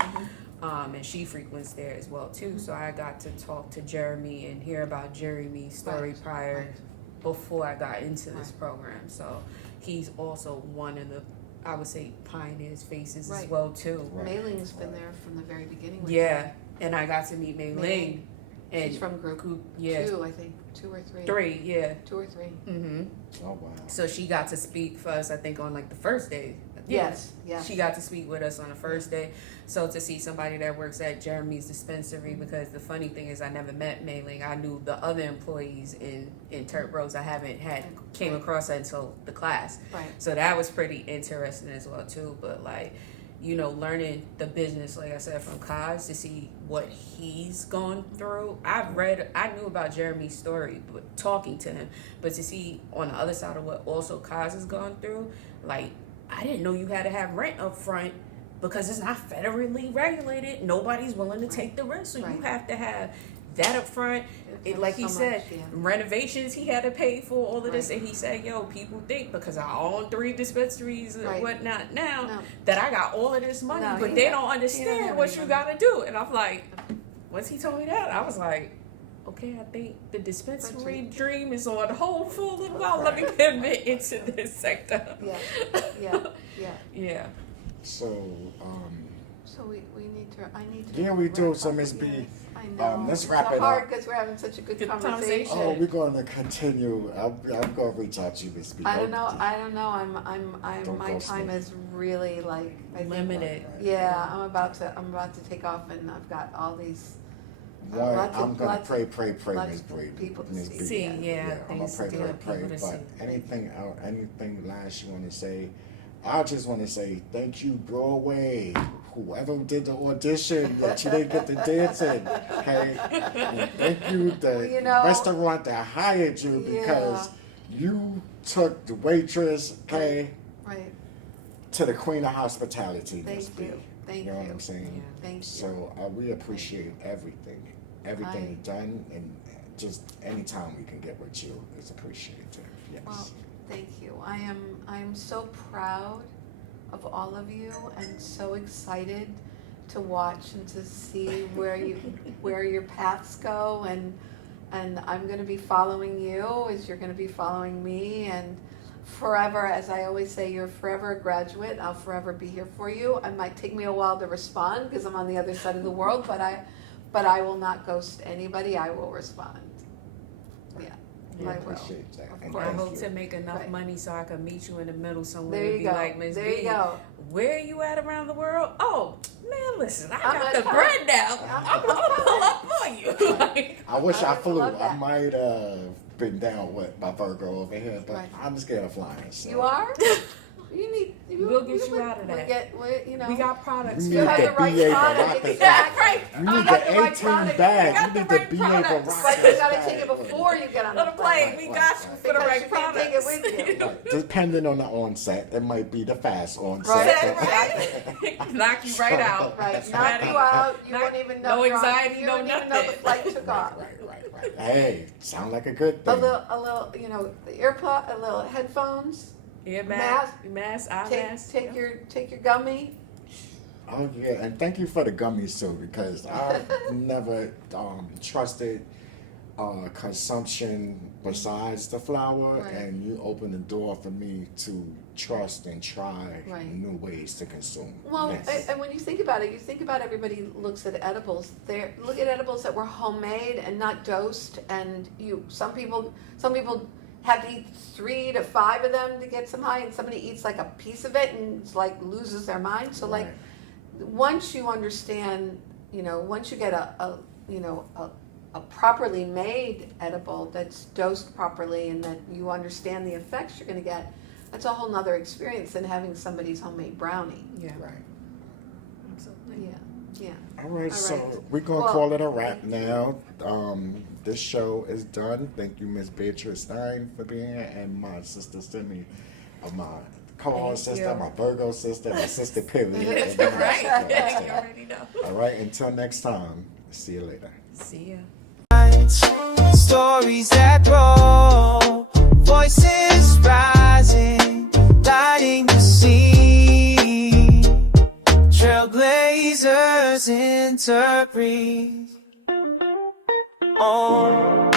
And she frequents there as well too. So I got to talk to Jeremy and hear about Jeremy's story Right. prior Right. before I got into this Right. program. So he's also one of the, I would say, pioneers faces as Right. well too. Right. Mei Ling's been there from the very beginning. with Yeah, and I got to meet Mei Mei Ling. Ling. And She's from group yeah, 2, I think. 2 or 3. 3, yeah. 2 or 3. Mm-hmm. Oh wow. So she got to speak for us, I think, on like the first day. Yes, yes. She got to speak with us on the first day. So to see somebody that works at Jeremy's dispensary, because the funny thing is I never met Mei Ling. I knew the other employees in Terpenes. I haven't came across her until the class. Right. So that was pretty interesting as well too. But like, you know, learning the business, like I said, from Kaz to see what he's gone through. I knew about Jeremy's story, but talking to him, but to see on the other side of what also Kaz has gone through, like, I didn't know you had to have rent up front because it's not federally regulated. Nobody's willing to take the risk, so you Right. have to have that up front. There's Like he so said, much, yeah. renovations he had to pay for all of this, Right. and he said, "Yo, people think because I own 3 dispensaries and Right. whatnot now No. that I got all of this money, No, but he they got- don't he don't understand have what any you money. got to do." And I'm like, once he told me that, I was like, okay, I think the dispensary dream is on hold for a little while. Let me pivot into this sector. Yeah, yeah, yeah. Yeah. So, So we need to, I need to. yeah, we do. wrap So up. Miss B, Yes, I know. let's wrap it's it hard up. because we're having such a good Good conversation. oh, we're going to continue. I'm going to reach out to you, Miss B. I don't know. I'm Don't my ghost time me. is really like I think, Limited. Yeah, I'm about to take off, and I've got all these. One, lots of- I'm going lots to of- pray, lots Miss of Brady. people to Miss see. B. See, yeah, I'm going things to pray, to pray, do, pray. people to But see. anything last you want to say? I just want to say thank you, Broadway. Whoever did the audition that you didn't get to dance in, okay? And thank you, the You know- restaurant that hired you because you took the waitress, okay, Right. to the queen of hospitality, Thank Miss B. you. Thank You know what you. I'm saying? Yeah. Thank you. So we appreciate everything you've done, and just anytime we can get with you is appreciated. Yes. Well, thank you. I am so proud of all of you and so excited to watch and to see where your paths go, and I'm going to be following you as you're going to be following me, and forever, as I always say, you're forever a graduate. I'll forever be here for you. It might take me a while to respond because I'm on the other side of the world, but I will not ghost anybody. I will respond. Yeah, We I will. appreciate that. Of And course. I thank hope you. to make enough Right. money so I can meet you in the middle somewhere There and you be go. like, Miss There B, you go. where are you at around the world? Oh, man, listen, I I'm got gonna the come. bread now. I'm I'm gonna pull up on you. Like, I wish I I flew. love I that. might have been down with my Virgo over here, but Right. I'm scared of flying. So. You are? We'll get you out of that. We we got products. You You need have the the right BA product. Barack Exactly. You You need got the the right 18 product. bag. You got You the need the right BA products. Barack. But you gotta take it before you get on the Little plane, plane. we got you for the Because right you can't take it products. with you. Right. Depending on the onset, it might be the fast onset. Right. Knock you right out. Right, You knock ready? you out, you Knock- won't even know no you're on- anxiety, you no don't even know the nothing. flight took off. Right. Hey, sound like a good A thing. little, the earplug, a little headphones, Yeah, Mask. eye mask. take your gummy. Oh yeah, and thank you for the gummies too, because I've never trusted consumption besides the flower, Right. and you opened the door for me to trust and try Right. new ways to consume. Well, Yes. and when you think about it, everybody looks at edibles. Look at edibles that were homemade and not dosed. And some people have to eat 3 to 5 of them to get some high, and somebody eats like a piece of it and it's like loses their mind. So like, Right. once you understand, once you get a properly made edible that's dosed properly and that you understand the effects you're going to get, that's a whole nother experience than having somebody's homemade brownie. Yeah, Right. absolutely. Yeah. All right, All so right. we're gonna Well, call it a wrap now. This show is done. Thank you, Miss Beatrice Stein, for being here, and my sister Simi my co-host Thank sister, you. my Virgo sister, my sister period. Right. You already know. All right, until next time, see you later. See ya. Stories that grow, voices rising, lighting the scene. Trailblazers in Terpenes. Oh,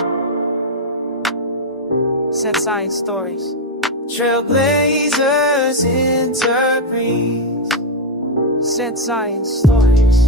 Set Science Stories. Trailblazers in Terpenes. Set Science Stories.